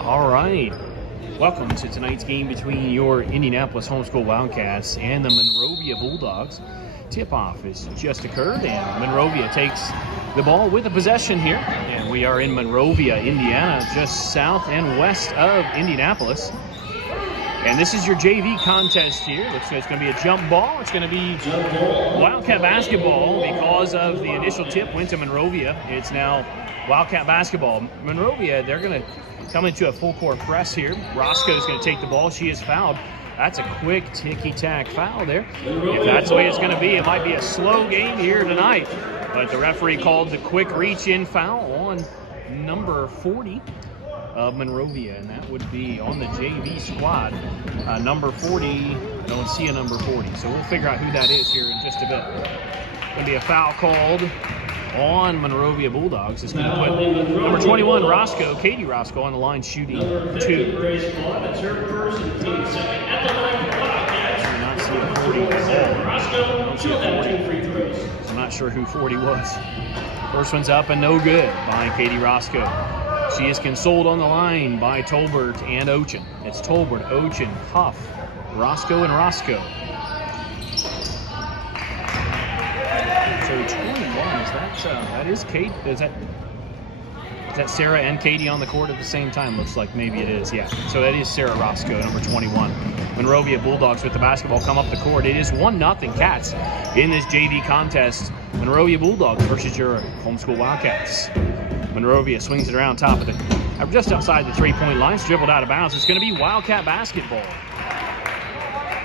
All right. Welcome to tonight's game between your Indianapolis Homeschool Wildcats and the Monrovia Bulldogs. Tip-off has just occurred, and Monrovia takes the ball with the possession here. And we are in Monrovia, Indiana, just south and west of Indianapolis. And this is your JV contest here. Looks like it's going to be a jump ball. It's going to be Wildcat basketball because of the initial tip went to Monrovia. It's now Wildcat basketball. Monrovia, they're going to come into a full court press here. Roscoe's going to take the ball. She is fouled. That's a quick ticky-tack foul there. If that's the way it's going to be, it might be a slow game here tonight. But the referee called the quick reach-in foul on number 40 of Monrovia, and that would be on the JV squad. Number 40, I don't see a number 40, so we'll figure out who that is here in just a bit. Going to be a foul called on Monrovia Bulldogs. It's going to put number 21, Roscoe, Katie Roscoe, on the line shooting 2. I do not see a 40 at all. I don't see a 40. I'm not sure who 40 was. First one's up and no good by Katie Roscoe. She is consoled on the line by Tolbert and Ochin. It's Tolbert, Ochin, Huff, Roscoe, and Roscoe. So 21, that is Kate? Is that Sarah and Katie on the court at the same time? Looks like maybe it is, yeah. So that is Sarah Roscoe, number 21. Monrovia Bulldogs with the basketball come up the court. It is 1-0 Cats in this JV contest. Monrovia Bulldogs versus your homeschool Wildcats. Monrovia swings it around top of just outside the three-point line. It's dribbled out of bounds. It's going to be Wildcat basketball.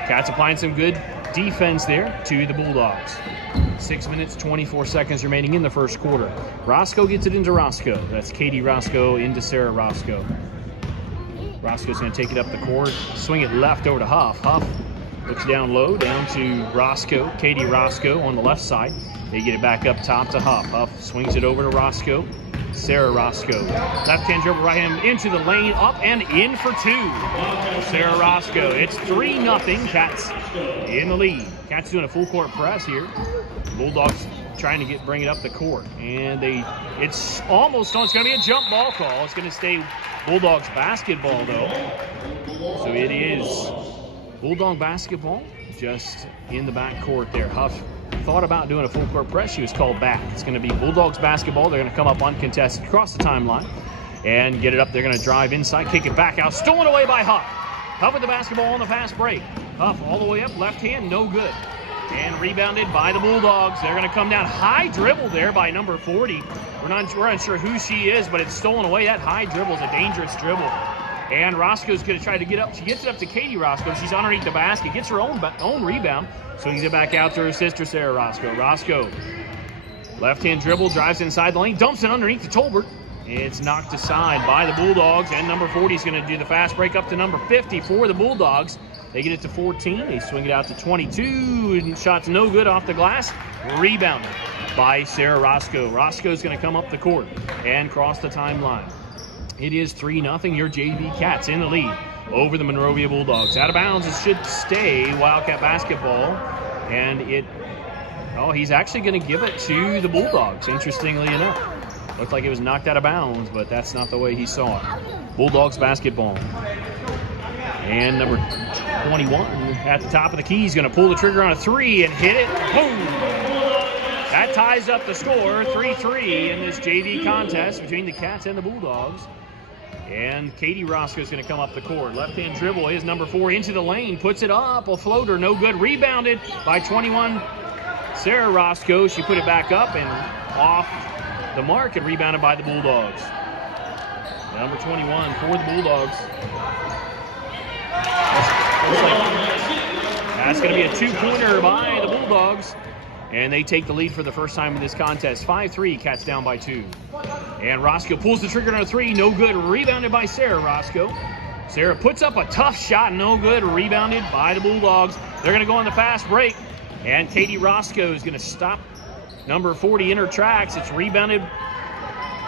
Cats applying some good defense there to the Bulldogs. 6 minutes, 24 seconds remaining in the first quarter. Roscoe gets it into Roscoe. That's Katie Roscoe into Sarah Roscoe. Roscoe's going to take it up the court, swing it left over to Huff. Huff looks down low, down to Roscoe. Katie Roscoe on the left side. They get it back up top to Huff. Huff swings it over to Roscoe. Sarah Roscoe. Left-hand dribble, right hand into the lane, up and in for 2. Sarah Roscoe. It's 3-0. Cats in the lead. Cats doing a full court press here. Bulldogs trying to bring it up the court. And it's almost on. It's going to be a jump ball call. It's going to stay Bulldogs basketball, though. So it is Bulldog basketball just in the back court there. Huff thought about doing a full court press. She was called back. It's going to be Bulldogs basketball. They're going to come up uncontested across the timeline and get it up. They're going to drive inside, kick it back out. Stolen away by Huff. Huff with the basketball on the fast break. Huff all the way up, left hand, no good. And rebounded by the Bulldogs. They're going to come down. High dribble there by number 40. We're not sure who she is, but it's stolen away. That high dribble is a dangerous dribble. And Roscoe's going to try to get up. She gets it up to Katie Roscoe. She's underneath the basket. Gets her own rebound. Swings it back out to her sister, Sarah Roscoe. Roscoe, left-hand dribble, drives inside the lane, dumps it underneath to Tolbert. It's knocked aside by the Bulldogs, and number 40 is going to do the fast break up to number 50 for the Bulldogs. They get it to 14. They swing it out to 22, and shot's no good off the glass. Rebounded by Sarah Roscoe. Roscoe's going to come up the court and cross the timeline. It is 3-0. Your JV Cats in the lead over the Monrovia Bulldogs. Out of bounds, it should stay Wildcat basketball. And he's actually going to give it to the Bulldogs, interestingly enough. Looked like it was knocked out of bounds, but that's not the way he saw it. Bulldogs basketball. And number 21 at the top of the key is going to pull the trigger on a 3 and hit it. Boom! That ties up the score, 3-3 in this JV contest between the Cats and the Bulldogs. And Katie Roscoe is going to come up the court. Left-hand dribble is number 4 into the lane. Puts it up. A floater. No good. Rebounded by 21. Sarah Roscoe. She put it back up and off the mark and rebounded by the Bulldogs. Number 21 for the Bulldogs. That's going to be a 2-pointer by the Bulldogs. And they take the lead for the first time in this contest. 5-3, Cats down by 2. And Roscoe pulls the trigger on a 3, no good. Rebounded by Sarah Roscoe. Sarah puts up a tough shot, no good. Rebounded by the Bulldogs. They're going to go on the fast break. And Katie Roscoe is going to stop number 40 in her tracks. It's rebounded.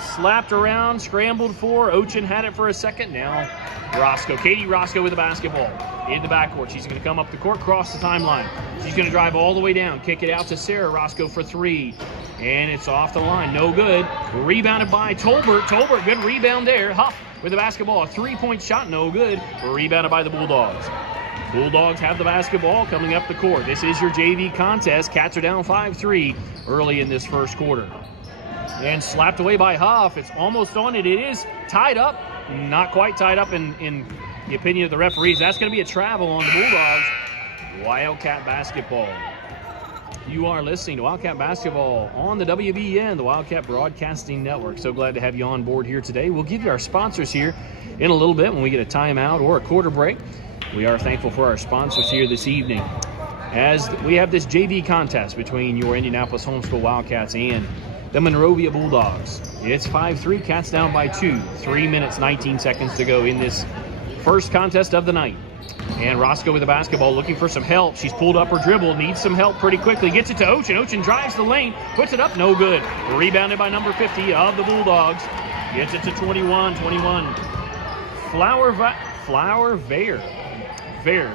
slapped around, scrambled for. Ochin had it for a second. Now Roscoe, Katie Roscoe with the basketball in the backcourt. She's going to come up the court, cross the timeline. She's going to drive all the way down, kick it out to Sarah Roscoe for three. And it's off the line, no good. Rebounded by Tolbert. Tolbert, good rebound there. Huff with the basketball, a three-point shot, no good. Rebounded by the Bulldogs. Bulldogs have the basketball coming up the court. This is your JV contest. Cats are down 5-3 early in this first quarter. And slapped away by Huff. It's almost on it. It is tied up. Not quite tied up in the opinion of the referees. That's going to be a travel on the Bulldogs. Wildcat basketball. You are listening to Wildcat Basketball on the WBN, the Wildcat Broadcasting Network. So glad to have you on board here today. We'll give you our sponsors here in a little bit when we get a timeout or a quarter break. We are thankful for our sponsors here this evening as we have this JV contest between your Indianapolis Homeschool Wildcats and the Monrovia Bulldogs. It's 5-3, Cats down by 2. 3 minutes, 19 seconds to go in this first contest of the night. And Roscoe with the basketball looking for some help. She's pulled up her dribble, needs some help pretty quickly. Gets it to Ochin. Ochin drives the lane, puts it up, no good. Rebounded by number 50 of the Bulldogs. Gets it to 21. Flower Vare.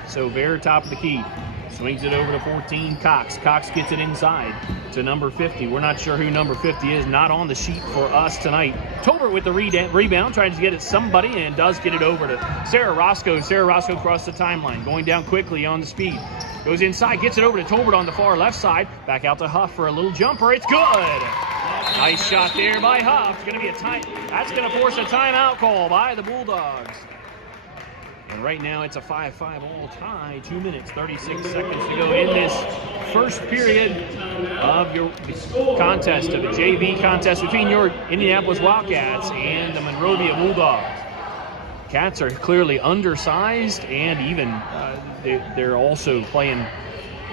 So Vare top of the key. Swings it over to 14, Cox. Cox gets it inside to number 50. We're not sure who number 50 is. Not on the sheet for us tonight. Tolbert with the rebound, trying to get it somebody, and does get it over to Sarah Roscoe. Sarah Roscoe across the timeline, going down quickly on the speed. Goes inside, gets it over to Tolbert on the far left side. Back out to Huff for a little jumper. It's good. Nice shot there by Huff. It's going to be a tie. That's going to force a timeout call by the Bulldogs. And right now it's a 5-5 all tie. 2 minutes, 36 seconds to go in this first period of your contest, of the JV contest between your Indianapolis Wildcats and the Monrovia Bulldogs. Cats are clearly undersized, and even they're also playing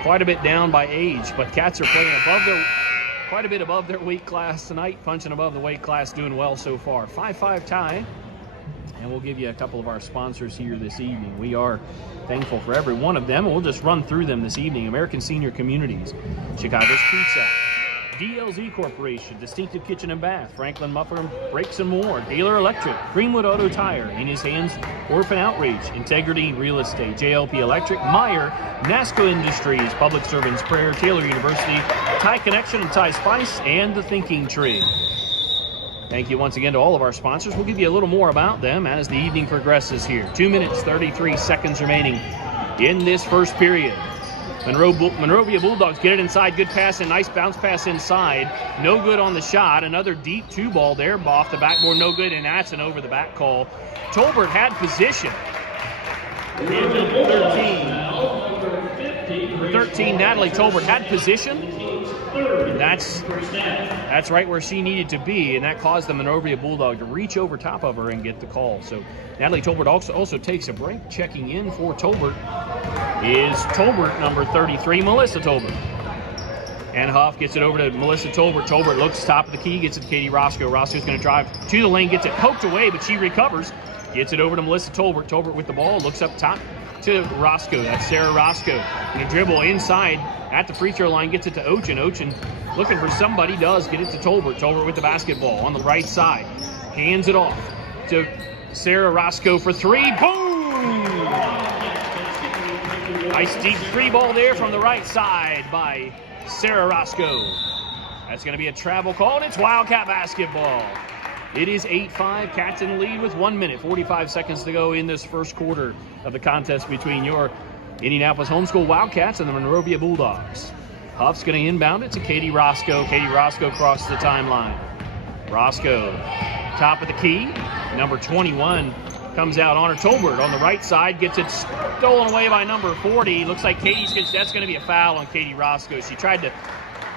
quite a bit down by age, but Cats are playing quite a bit above their weight class tonight, punching above the weight class, doing well so far. 5-5 tie. And we'll give you a couple of our sponsors here this evening. We are thankful for every one of them. We'll just run through them this evening. American Senior Communities, Chicago's Pizza, DLZ Corporation, Distinctive Kitchen and Bath, Franklin Muffler Brakes and More, Taylor Electric, Greenwood Auto Tire, In His Hands Orphan Outreach, Integrity Real Estate, JLP Electric, Meyer, NASCO Industries, Public Servants Prayer, Taylor University, Thai Connection and Thai Spice, and The Thinking Tree. Thank you once again to all of our sponsors. We'll give you a little more about them as the evening progresses here. 2 minutes, 33 seconds remaining in this first period. Monrovia Bulldogs get it inside. Good pass and nice bounce pass inside. No good on the shot. Another deep two ball there off the backboard. No good, and that's an over the back call. Tolbert had position. Number 13, Natalie Tolbert had position. And that's right where she needed to be, and that caused the Monrovia Bulldog to reach over top of her and get the call. So Natalie Tolbert also takes a break. Checking in for Tolbert is Tolbert, number 33, Melissa Tolbert. And Huff gets it over to Melissa Tolbert. Tolbert looks top of the key, gets it to Katie Roscoe. Roscoe's going to drive to the lane, gets it poked away, but she recovers. Gets it over to Melissa Tolbert. Tolbert with the ball, looks up top to Roscoe. That's Sarah Roscoe. And a dribble inside at the free throw line, gets it to Ochin. Ochin looking for somebody, does get it to Tolbert. Tolbert with the basketball on the right side. Hands it off to Sarah Roscoe for three. Boom! Nice deep three ball there from the right side by Sarah Roscoe. That's going to be a travel call, and it's Wildcat basketball. It is 8-5, Cats in the lead with 1 minute, 45 seconds to go in this first quarter of the contest between your Indianapolis Homeschool Wildcats and the Monrovia Bulldogs. Huff's going to inbound it to Katie Roscoe. Katie Roscoe crosses the timeline. Roscoe, top of the key. Number 21 comes out on her. Tolbert on the right side, gets it stolen away by number 40. Looks like that's going to be a foul on Katie Roscoe. She tried to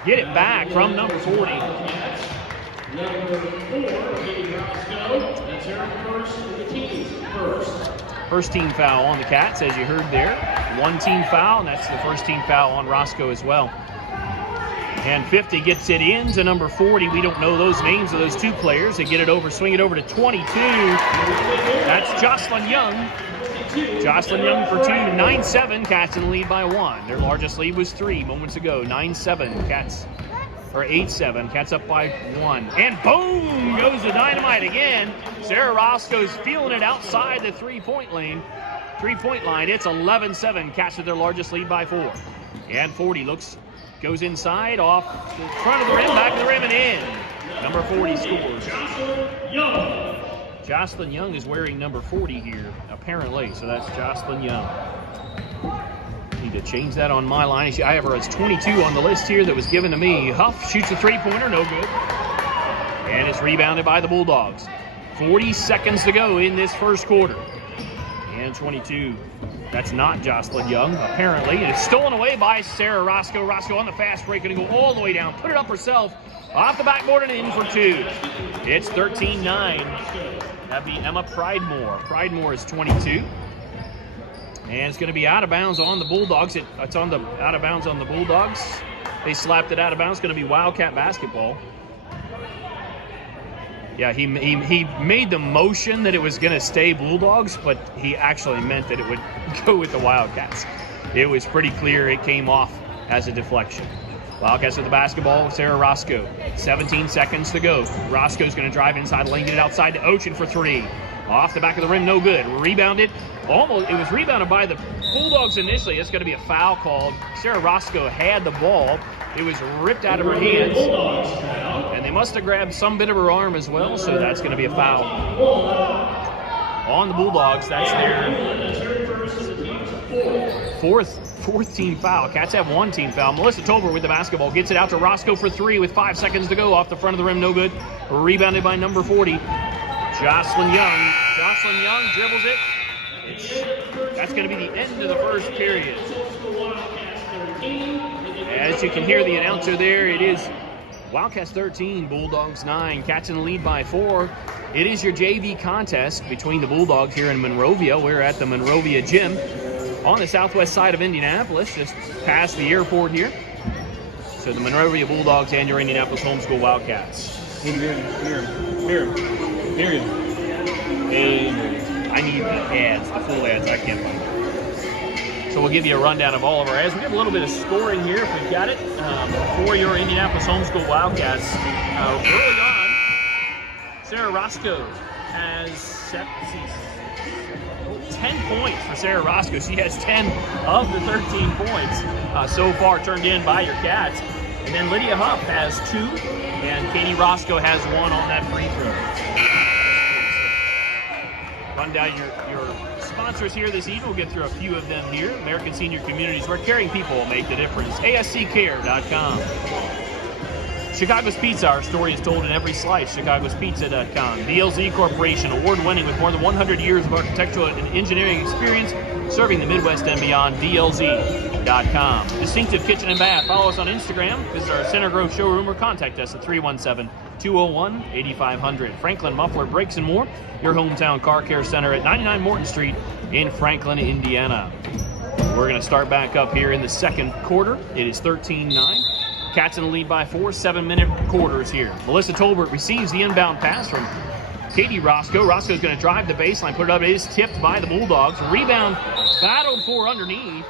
get it back from number 40. Number 4, Katie Roscoe. That's her first. First team foul on the Cats, as you heard there. One team foul, and that's the first team foul on Roscoe as well. And 50 gets it in to number 40. We don't know those names of those two players. They get it over, swing it over to 22. That's Jocelyn Young. Jocelyn Young for two, 9-7. Cats in the lead by 1. Their largest lead was 3 moments ago. 9-7. Cats or 8-7. Cats up by 1. And boom goes the dynamite again. Sarah Roscoe's feeling it outside the three-point line. It's 11-7. Cats with their largest lead by 4. And 40 goes inside, off the front of the rim, back of the rim, and in. Number 40 scores. Jocelyn Young is wearing number 40 here, apparently. So that's Jocelyn Young. Need to change that on my line. I have her as 22 on the list here that was given to me. Huff shoots a three-pointer, no good. And it's rebounded by the Bulldogs. 40 seconds to go in this first quarter. And 22. That's not Jocelyn Young, apparently. And it's stolen away by Sarah Roscoe. Roscoe on the fast break, going to go all the way down. Put it up herself. Off the backboard and in for 2. It's 13-9. That'd be Emma Pridemore. Pridemore is 22. And it's going to be out of bounds on the Bulldogs. It's on the out of bounds on the Bulldogs. They slapped it out of bounds. It's going to be Wildcat basketball. Yeah, he made the motion that it was going to stay Bulldogs, but he actually meant that it would go with the Wildcats. It was pretty clear it came off as a deflection. Wildcats with the basketball, Sarah Roscoe. 17 seconds to go. Roscoe's going to drive inside the lane, get it outside to Ocean for 3. Off the back of the rim, no good. Rebounded. It was rebounded by the Bulldogs initially. It's going to be a foul called. Sarah Roscoe had the ball. It was ripped out of her hands. And they must have grabbed some bit of her arm as well, so that's going to be a foul. On the Bulldogs, that's their fourth team foul. Cats have 1 team foul. Melissa Tolbert with the basketball. Gets it out to Roscoe for 3 with 5 seconds to go. Off the front of the rim, no good. Rebounded by number 40. Jocelyn Young. Jocelyn Young dribbles it. That's going to be the end of the first period. As you can hear the announcer there, it is Wildcats 13, Bulldogs 9. Cats in the lead by 4. It is your JV contest between the Bulldogs here in Monrovia. We're at the Monrovia Gym on the southwest side of Indianapolis, just past the airport here. So the Monrovia Bulldogs and your Indianapolis Homeschool Wildcats. Here. I need the ads, the full ads. I can't find them. So we'll give you a rundown of all of our ads. We have a little bit of scoring here if we've got it for your Indianapolis Homeschool Wildcats. Early on, Sarah Roscoe has 10 points for Sarah Roscoe. She has 10 of the 13 points so far turned in by your Cats. And then Lydia Huff has 2, and Katie Roscoe has 1 on that free throw. Run down your sponsors here this evening. We'll get through a few of them here. American Senior Communities, where caring people will make the difference. ASCCare.com. Chicago's Pizza, our story is told in every slice. ChicagosPizza.com. DLZ Corporation, award-winning with more than 100 years of architectural and engineering experience, serving the Midwest and beyond. DLZ.com. Distinctive Kitchen and Bath. Follow us on Instagram. Visit our Center Grove showroom or contact us at 317-201-8500. Franklin Muffler Brakes and More, your hometown car care center at 99 Morton Street in Franklin, Indiana. We're going to start back up here in the second quarter. It is 13-9. Cats in the lead by 4, 7-minute quarters here. Melissa Tolbert receives the inbound pass from Katie Roscoe. Roscoe's going to drive the baseline, put it up. It is tipped by the Bulldogs. Rebound battled for underneath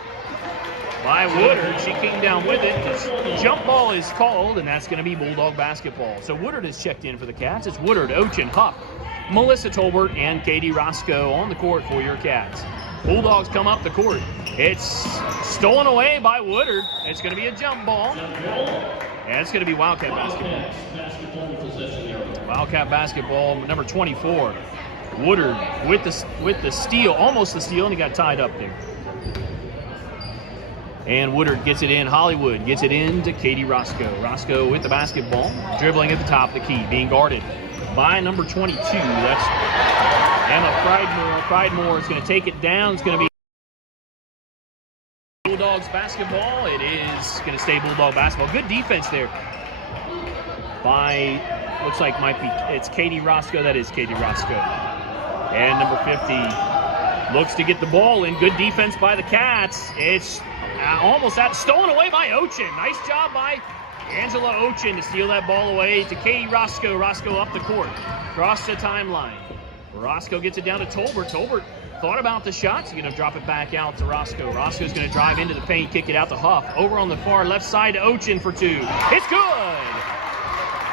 by Woodard. She came down with it. Jump ball is called, and that's going to be Bulldog basketball. So Woodard has checked in for the Cats. It's Woodard, Ochin, Huff, Melissa Tolbert, and Katie Roscoe on the court for your Cats. Bulldogs come up the court. It's stolen away by Woodard. It's going to be a jump ball. And it's going to be Wildcat basketball. Wildcat basketball, number 24. Woodard with the steal, almost the steal, and he got tied up there. And Woodard gets it in. Hollywood gets it in to Katie Roscoe. Roscoe with the basketball, dribbling at the top of the key, being guarded by number 22. That's Emma Pridemore. Pridemore is going to take it down. It's going to be Bulldogs basketball. It is going to stay Bulldog basketball. Good defense there by, looks like it's Katie Roscoe. That is Katie Roscoe. And number 50 looks to get the ball in. Good defense by the Cats. It's almost stolen away by Ochin. Nice job by Angela Ochin to steal that ball away to Katie Roscoe. Roscoe up the court, across the timeline. Roscoe gets it down to Tolbert. Tolbert thought about the shot. She's going to drop it back out to Roscoe. Roscoe's going to drive into the paint, kick it out to Huff. Over on the far left side to Ochin for 2. It's good!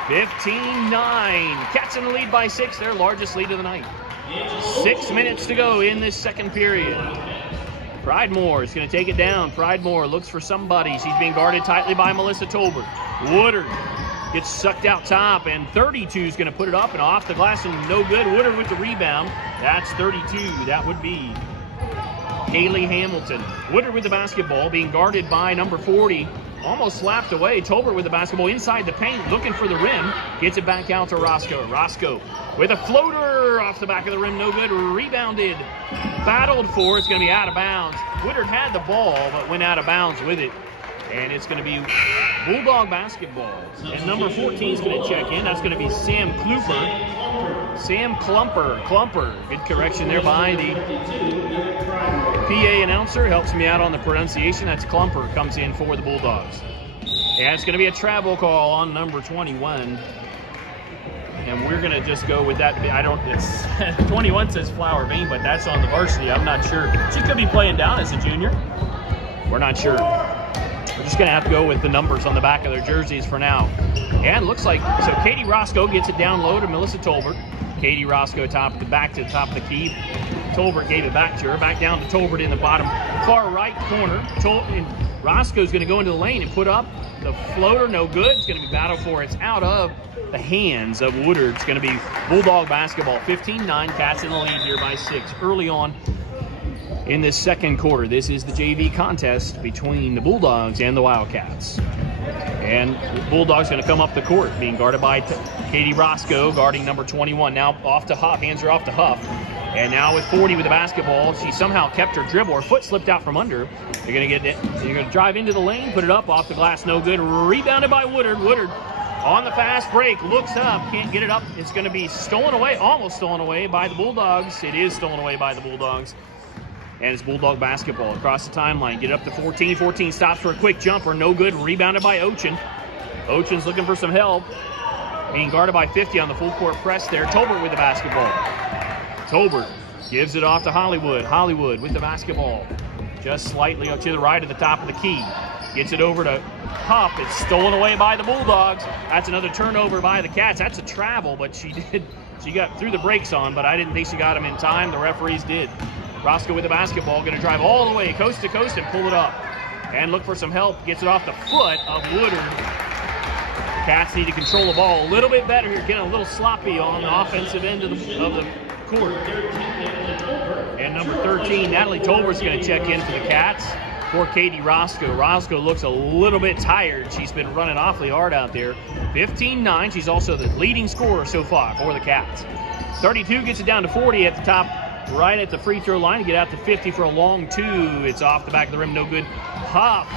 15-9. Cats in the lead by 6, their largest lead of the night. 6 minutes to go in this second period. Pridemore is going to take it down. Pridemore looks for somebody. She's being guarded tightly by Melissa Tolbert. Woodard gets sucked out top, and 32 is going to put it up and off the glass, and no good. Woodard with the rebound. That's 32. That would be Haley Hamilton. Woodard with the basketball, being guarded by number 40. Almost slapped away. Tolbert with the basketball inside the paint, looking for the rim. Gets it back out to Roscoe. Roscoe with a floater off the back of the rim. No good. Rebounded. Battled for. It's going to be out of bounds. Woodard had the ball, but went out of bounds with it. And it's going to be Bulldog basketball. And number 14 is going to check in. That's going to be Sam Klumper. Sam Klumper. Good correction there by the PA announcer. Helps me out on the pronunciation. That's Klumper. Comes in for the Bulldogs. And it's going to be a travel call on number 21. And we're going to just go with that. It's 21 says Flower Vein, but that's on the varsity. I'm not sure. She could be playing down as a junior. We're not sure. We're just going to have to go with the numbers on the back of their jerseys for now. And looks like, so Katie Roscoe gets it down low to Melissa Tolbert. Katie Roscoe back to the top of the key. Tolbert gave it back to her. Back down to Tolbert in the bottom far right corner. And Roscoe's going to go into the lane and put up the floater. No good. It's going to be battled for. It's out of the hands of Woodard. It's going to be Bulldog basketball. 15-9. Cats in the lead here by 6 early on in this second quarter. This is the JV contest between the Bulldogs and the Wildcats. And the Bulldogs going to come up the court, being guarded by Katie Roscoe, guarding number 21. Now off to Huff, hands her off to Huff. And now with 40 with the basketball, she somehow kept her dribble. Her foot slipped out from under. You're going to drive into the lane, put it up, off the glass, no good. Rebounded by Woodard. Woodard on the fast break, looks up, can't get it up. It's going to be stolen away, almost stolen away by the Bulldogs. It is stolen away by the Bulldogs. And it's Bulldog basketball across the timeline. Get up to 14. 14 stops for a quick jumper. No good. Rebounded by Ochin. Ochin's looking for some help. Being guarded by 50 on the full court press there. Tolbert with the basketball. Tolbert gives it off to Hollywood. Hollywood with the basketball. Just slightly up to the right at the top of the key. Gets it over to Huff. It's stolen away by the Bulldogs. That's another turnover by the Cats. That's a travel, but she got through the brakes on, but I didn't think she got him in time. The referees did. Roscoe with the basketball, going to drive all the way coast to coast and pull it up. And look for some help. Gets it off the foot of Woodard. Cats need to control the ball a little bit better here. Getting a little sloppy on the offensive end of the court. And number 13, Natalie Tolbert's going to check in for the Cats for Katie Roscoe. Roscoe looks a little bit tired. She's been running awfully hard out there. 15-9. She's also the leading scorer so far for the Cats. 32 gets it down to 40 at the top. Right at the free throw line to get out to 50 for a long 2. It's off the back of the rim, no good. Huff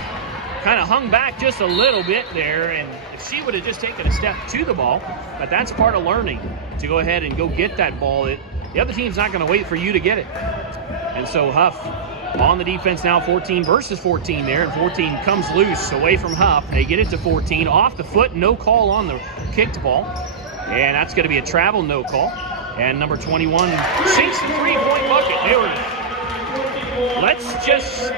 kind of hung back just a little bit there, and if she would have just taken a step to the ball, but that's part of learning, to go ahead and go get that ball. The other team's not going to wait for you to get it. And so Huff on the defense now, 14 versus 14 there, and 14 comes loose away from Huff. They get it to 14, off the foot, no call on the kicked ball, and that's going to be a travel, no call. And number 21 sinks the three-point bucket. Let's just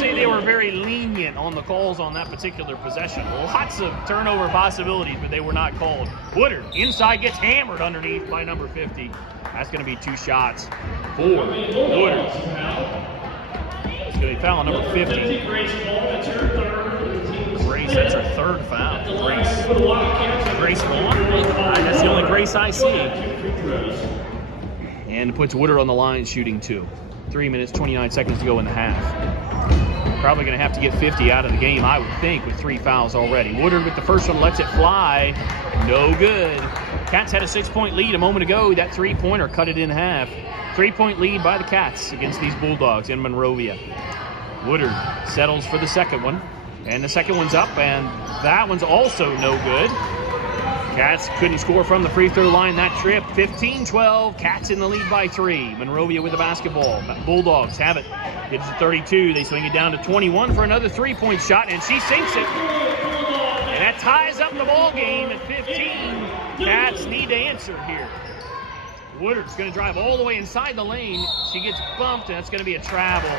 say they were very lenient on the calls on that particular possession. Lots of turnover possibilities, but they were not called. Woodard inside gets hammered underneath by number 50. That's going to be 2 shots for Woodard. It's going to be foul on number 50. Grace, that's her third foul. Grace Vaughn. That's the only Grace I see. And puts Woodard on the line, shooting 2. 3 minutes, 29 seconds to go in the half. Probably going to have to get 50 out of the game, I would think, with 3 fouls already. Woodard with the first one, lets it fly. No good. Cats had a 6-point lead a moment ago. That 3-pointer cut it in half. 3-point lead by the Cats against these Bulldogs in Monrovia. Woodard settles for the second one. And the second one's up, and that one's also no good. Cats couldn't score from the free throw line that trip. 15-12, Cats in the lead by 3. Monrovia with the basketball. Bulldogs have it. Gets to 32. They swing it down to 21 for another 3-point shot, and she sinks it. And that ties up the ball game at 15. Cats need to answer here. Woodard's going to drive all the way inside the lane. She gets bumped, and that's going to be a travel.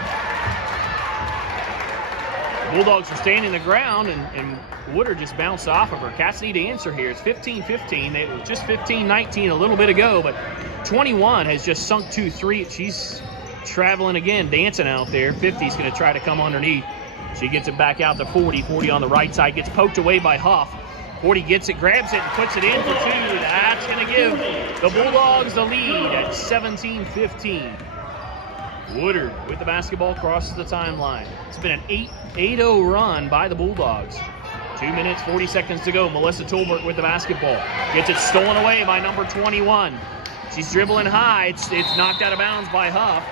Bulldogs are standing the ground, and Woodard just bounced off of her. Cats need to answer here. It's 15-15. It was just 15-19 a little bit ago, but 21 has just sunk 2-3. She's traveling again, dancing out there. 50's going to try to come underneath. She gets it back out to 40. 40 on the right side. Gets poked away by Huff. 40 gets it, grabs it, and puts it in for 2. That's going to give the Bulldogs the lead at 17-15. Woodard with the basketball crosses the timeline. It's been an 8-0 run by the Bulldogs. 2 minutes, 40 seconds to go. Melissa Tolbert with the basketball. Gets it stolen away by number 21. She's dribbling high. It's knocked out of bounds by Huff.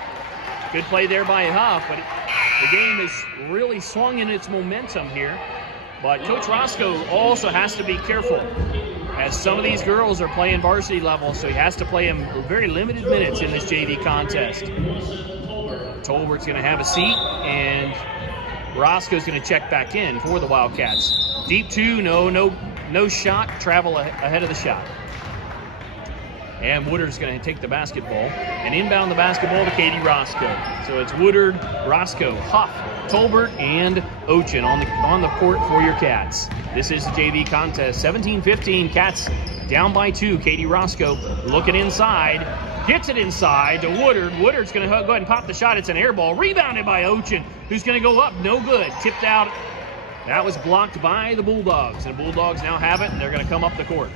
Good play there by Huff, but the game has really swung in its momentum here. But Coach Roscoe also has to be careful, as some of these girls are playing varsity level, so he has to play them very limited minutes in this JV contest. Tolbert's going to have a seat, and Roscoe's going to check back in for the Wildcats. Deep 2, no shot, travel ahead of the shot. And Woodard's going to take the basketball and inbound the basketball to Katie Roscoe. So it's Woodard, Roscoe, Huff, Tolbert, and Ochin on the court for your Cats. This is the JV contest. 17-15, Cats down by 2. Katie Roscoe looking inside. Gets it inside to Woodard. Woodard's going to go ahead and pop the shot. It's an air ball. Rebounded by Ochin, who's going to go up. No good. Tipped out. That was blocked by the Bulldogs. And the Bulldogs now have it, and they're going to come up the court.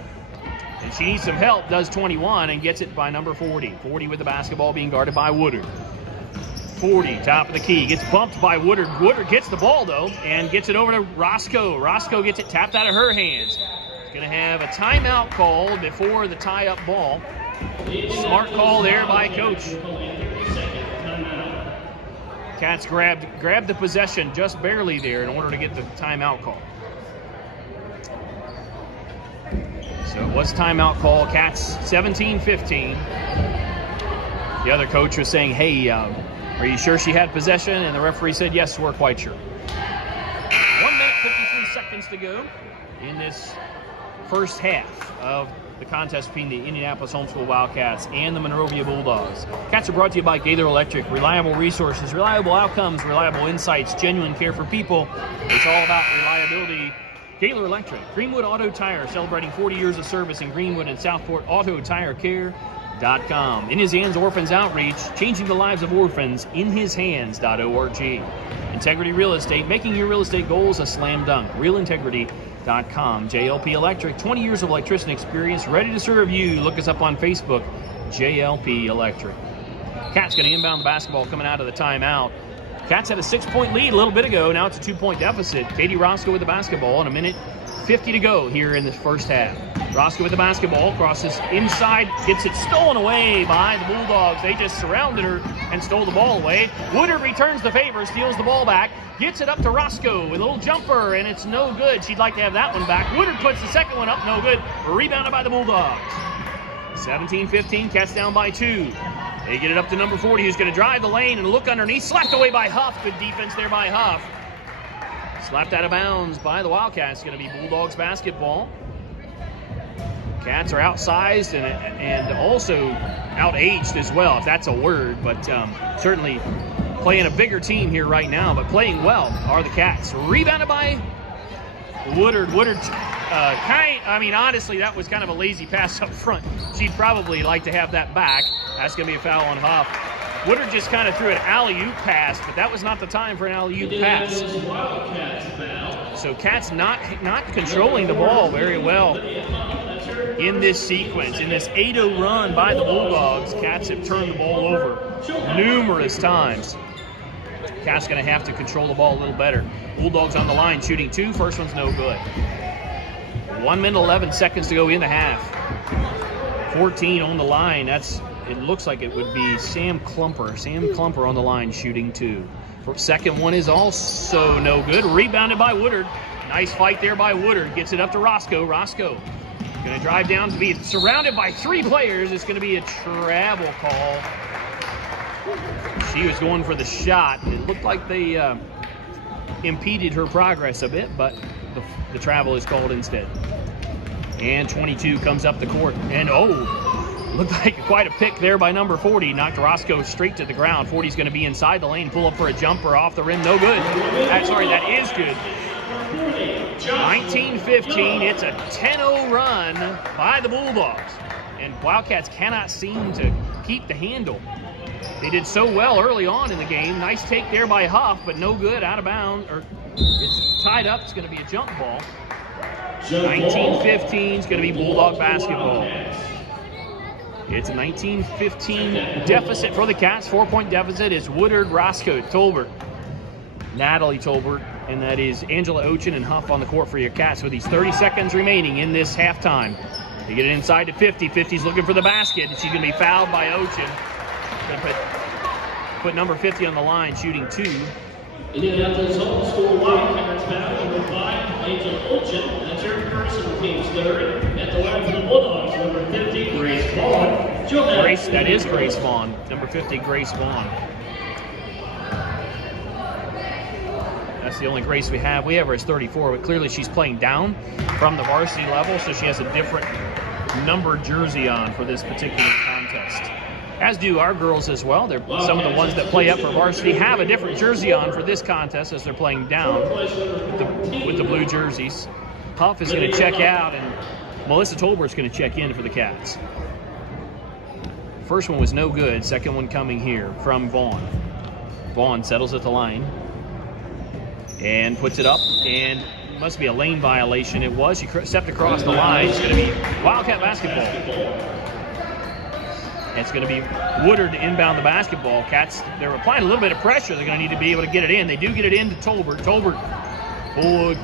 And she needs some help, does 21, and gets it by number 40. 40 with the basketball being guarded by Woodard. 40, top of the key, gets bumped by Woodard. Woodard gets the ball, though, and gets it over to Roscoe. Roscoe gets it tapped out of her hands. She's going to have a timeout called before the tie-up ball. Smart call there by Coach. Cats grabbed the possession just barely there in order to get the timeout call. So it was timeout call. Cats 17-15. The other coach was saying, hey, are you sure she had possession? And the referee said, yes, we're quite sure. 1 minute, 53 seconds to go in this first half of the contest between the Indianapolis Homeschool Wildcats and the Monrovia Bulldogs. Cats are brought to you by Gaylor Electric. Reliable resources, reliable outcomes, reliable insights, genuine care for people. It's all about reliability. Gaylor Electric, Greenwood Auto Tire, celebrating 40 years of service in Greenwood and Southport. AutoTireCare.com. In His Hands Orphans Outreach, changing the lives of orphans. InHisHands.org. Integrity Real Estate, making your real estate goals a slam dunk. RealIntegrity.com. JLP Electric, 20 years of electrician experience, ready to serve you. Look us up on Facebook, JLP Electric. Cats going to inbound the basketball coming out of the timeout. Cats had a 6-point lead a little bit ago. Now it's a 2-point deficit. Katie Roscoe with the basketball, and 1:50 to go here in the first half. Roscoe with the basketball, crosses inside, gets it stolen away by the Bulldogs. They just surrounded her and stole the ball away. Woodard returns the favor, steals the ball back, gets it up to Roscoe with a little jumper, and it's no good. She'd like to have that one back. Woodard puts the second one up, no good. Rebounded by the Bulldogs. 17-15, Cats down by 2. They get it up to number 40, who's going to drive the lane and look underneath. Slapped away by Huff. Good defense there by Huff. Slapped out of bounds by the Wildcats. It's going to be Bulldogs basketball. Cats are outsized and also out-aged as well, if that's a word. But certainly playing a bigger team here right now. But playing well are the Cats. Rebounded by Woodard. Honestly, that was kind of a lazy pass up front. She'd probably like to have that back. That's going to be a foul on Huff. Woodard just kind of threw an alley-oop pass, but that was not the time for an alley-oop pass. So Cats not controlling the ball very well in this sequence. In this 8-0 run by the Bulldogs, Cats have turned the ball over numerous times. Cats going to have to control the ball a little better. Bulldogs on the line, shooting 2. First one's no good. 1 minute, 11 seconds to go in the half. 14 on the line. It looks like it would be Sam Klumper. Sam Klumper on the line, shooting 2. Second one is also no good. Rebounded by Woodard. Nice fight there by Woodard. Gets it up to Roscoe. Roscoe going to drive down to be surrounded by 3 players. It's going to be a travel call. She was going for the shot. It looked like they impeded her progress a bit, but the travel is called instead. And 22 comes up the court. And Looked like quite a pick there by number 40. Knocked Roscoe straight to the ground. 40's going to be inside the lane. Pull up for a jumper off the rim. No good. Sorry, that is good. 19-15. It's a 10-0 run by the Bulldogs. And Wildcats cannot seem to keep the handle. They did so well early on in the game. Nice take there by Huff, but no good. Out of bounds. Or it's tied up. It's going to be a jump ball. 19-15 is going to be Bulldog basketball. It's a 19-15 deficit for the Cats. 4-point deficit is Woodard, Roscoe, Tolbert, Natalie Tolbert, and that is Angela Ochin and Huff on the court for your Cats with these 30 seconds remaining in this halftime. They get it inside to 50. 50's looking for the basket. She's going to be fouled by Ochin. Going to put number 50 on the line, shooting 2. Indianapolis homeschool Wildcats foul number 5, Angel Ochin. That's her personal team's third. At the line for the Bulldogs, number 50, Grace Vaughn. Grace, that is Grace Vaughn. Number 50, Grace Vaughn. That's the only Grace we have. We have her as 34, but clearly she's playing down from the varsity level, so she has a different number jersey on for this particular contest. As do our girls as well. They're some of the ones that play up for varsity have a different jersey on for this contest as they're playing down with the blue jerseys. Huff is going to check out, and Melissa Tolbert's going to check in for the Cats. First one was no good. Second one coming here from Vaughn. Vaughn settles at the line and puts it up, and must be a lane violation. It was. She stepped across the line. It's going to be Wildcat basketball. It's going to be Woodard to inbound the basketball. Cats, they're applying a little bit of pressure. They're going to need to be able to get it in. They do get it in to Tolbert. Tolbert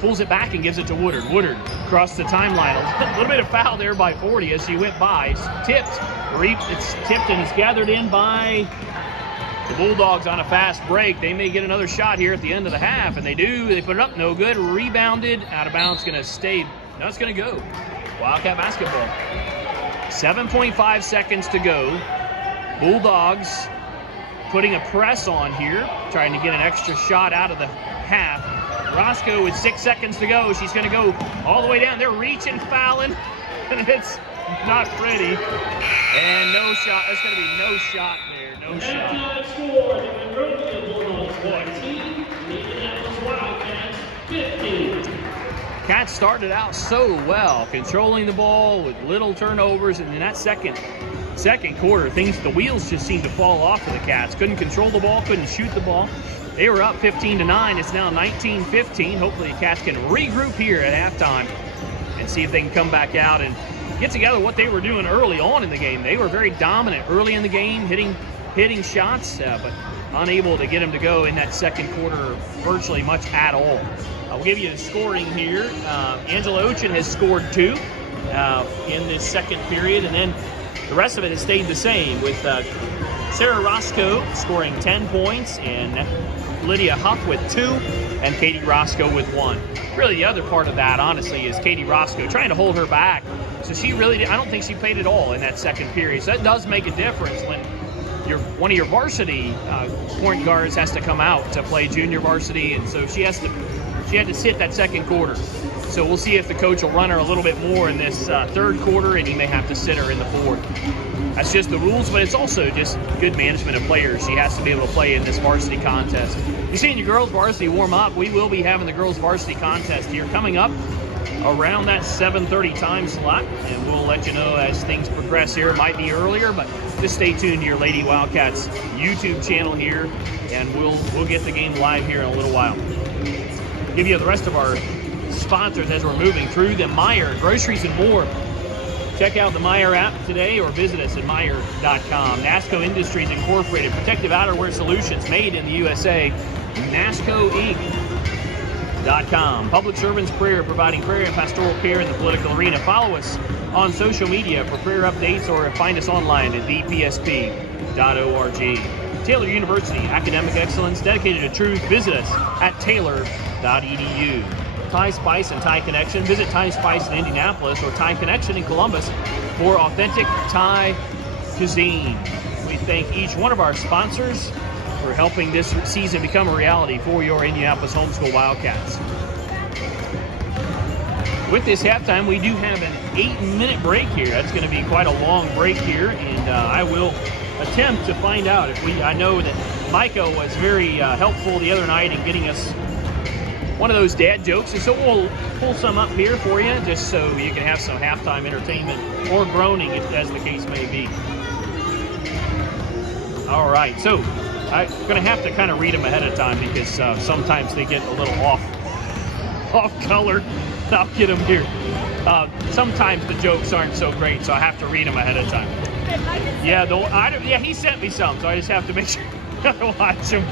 pulls it back and gives it to Woodard. Woodard across the timeline. A little bit of foul there by 40 as she went by. It's tipped. It's tipped and it's gathered in by the Bulldogs on a fast break. They may get another shot here at the end of the half, and they do. They put it up, no good. Rebounded, out of bounds, going to stay. No, it's going to go. Wildcat basketball. 7.5 seconds to go. Bulldogs putting a press on here, trying to get an extra shot out of the half. Roscoe with 6 seconds to go. She's going to go all the way down. They're reaching, fouling, and it's not pretty. And no shot. There's going to be no shot there. No shot. Halftime score, the Monrovia Bulldogs 14, Indianapolis Wildcats 15. Cats started out so well, controlling the ball with little turnovers, and in that second quarter, the wheels just seemed to fall off for the Cats. Couldn't control the ball, couldn't shoot the ball. They were up 15-9. It's now 19-15. Hopefully the Cats can regroup here at halftime and see if they can come back out and get together what they were doing early on in the game. They were very dominant early in the game, hitting shots, but unable to get them to go in that second quarter virtually much at all. We'll give you the scoring here. Angela Ochin has scored 2 in this second period, and then the rest of it has stayed the same with Sarah Roscoe scoring 10 points and Lydia Huff with 2 and Katie Roscoe with 1. Really the other part of that, honestly, is Katie Roscoe trying to hold her back. So I don't think she played at all in that second period. So that does make a difference when one of your varsity point guards has to come out to play junior varsity, and so she had to sit that second quarter. So we'll see if the coach will run her a little bit more in this third quarter, and he may have to sit her in the fourth. That's just the rules, but it's also just good management of players. She has to be able to play in this varsity contest. You're seeing your girls varsity warm up. We will be having the girls varsity contest here coming up around that 7:30 time slot, and we'll let you know as things progress here. It might be earlier, but just stay tuned to your Lady Wildcats YouTube channel here, and we'll get the game live here in a little while. Give you the rest of our sponsors as we're moving through them. Meijer, groceries and more. Check out the Meijer app today or visit us at Meijer.com. NASCO Industries Incorporated, protective outerwear solutions made in the USA. NASCOinc.com. Public Servants Prayer, providing prayer and pastoral care in the political arena. Follow us on social media for prayer updates or find us online at thepsp.org. Taylor University, academic excellence dedicated to truth. Visit us at taylor.edu. Thai Spice and Thai Connection. Visit Thai Spice in Indianapolis or Thai Connection in Columbus for authentic Thai cuisine. We thank each one of our sponsors for helping this season become a reality for your Indianapolis homeschool Wildcats. with this halftime, we do have an 8-minute break here. That's going to be quite a long break here, and I will attempt to find out if I know that Micah was very helpful the other night in getting us one of those dad jokes, and so we'll pull some up here for you just so you can have some halftime entertainment or groaning, as the case may be. All right, so I'm going to have to kind of read them ahead of time because sometimes they get a little off color. I'll get them here. Sometimes the jokes aren't so great, so I have to read them ahead of time. Yeah, he sent me some, so I just have to make sure I watch them.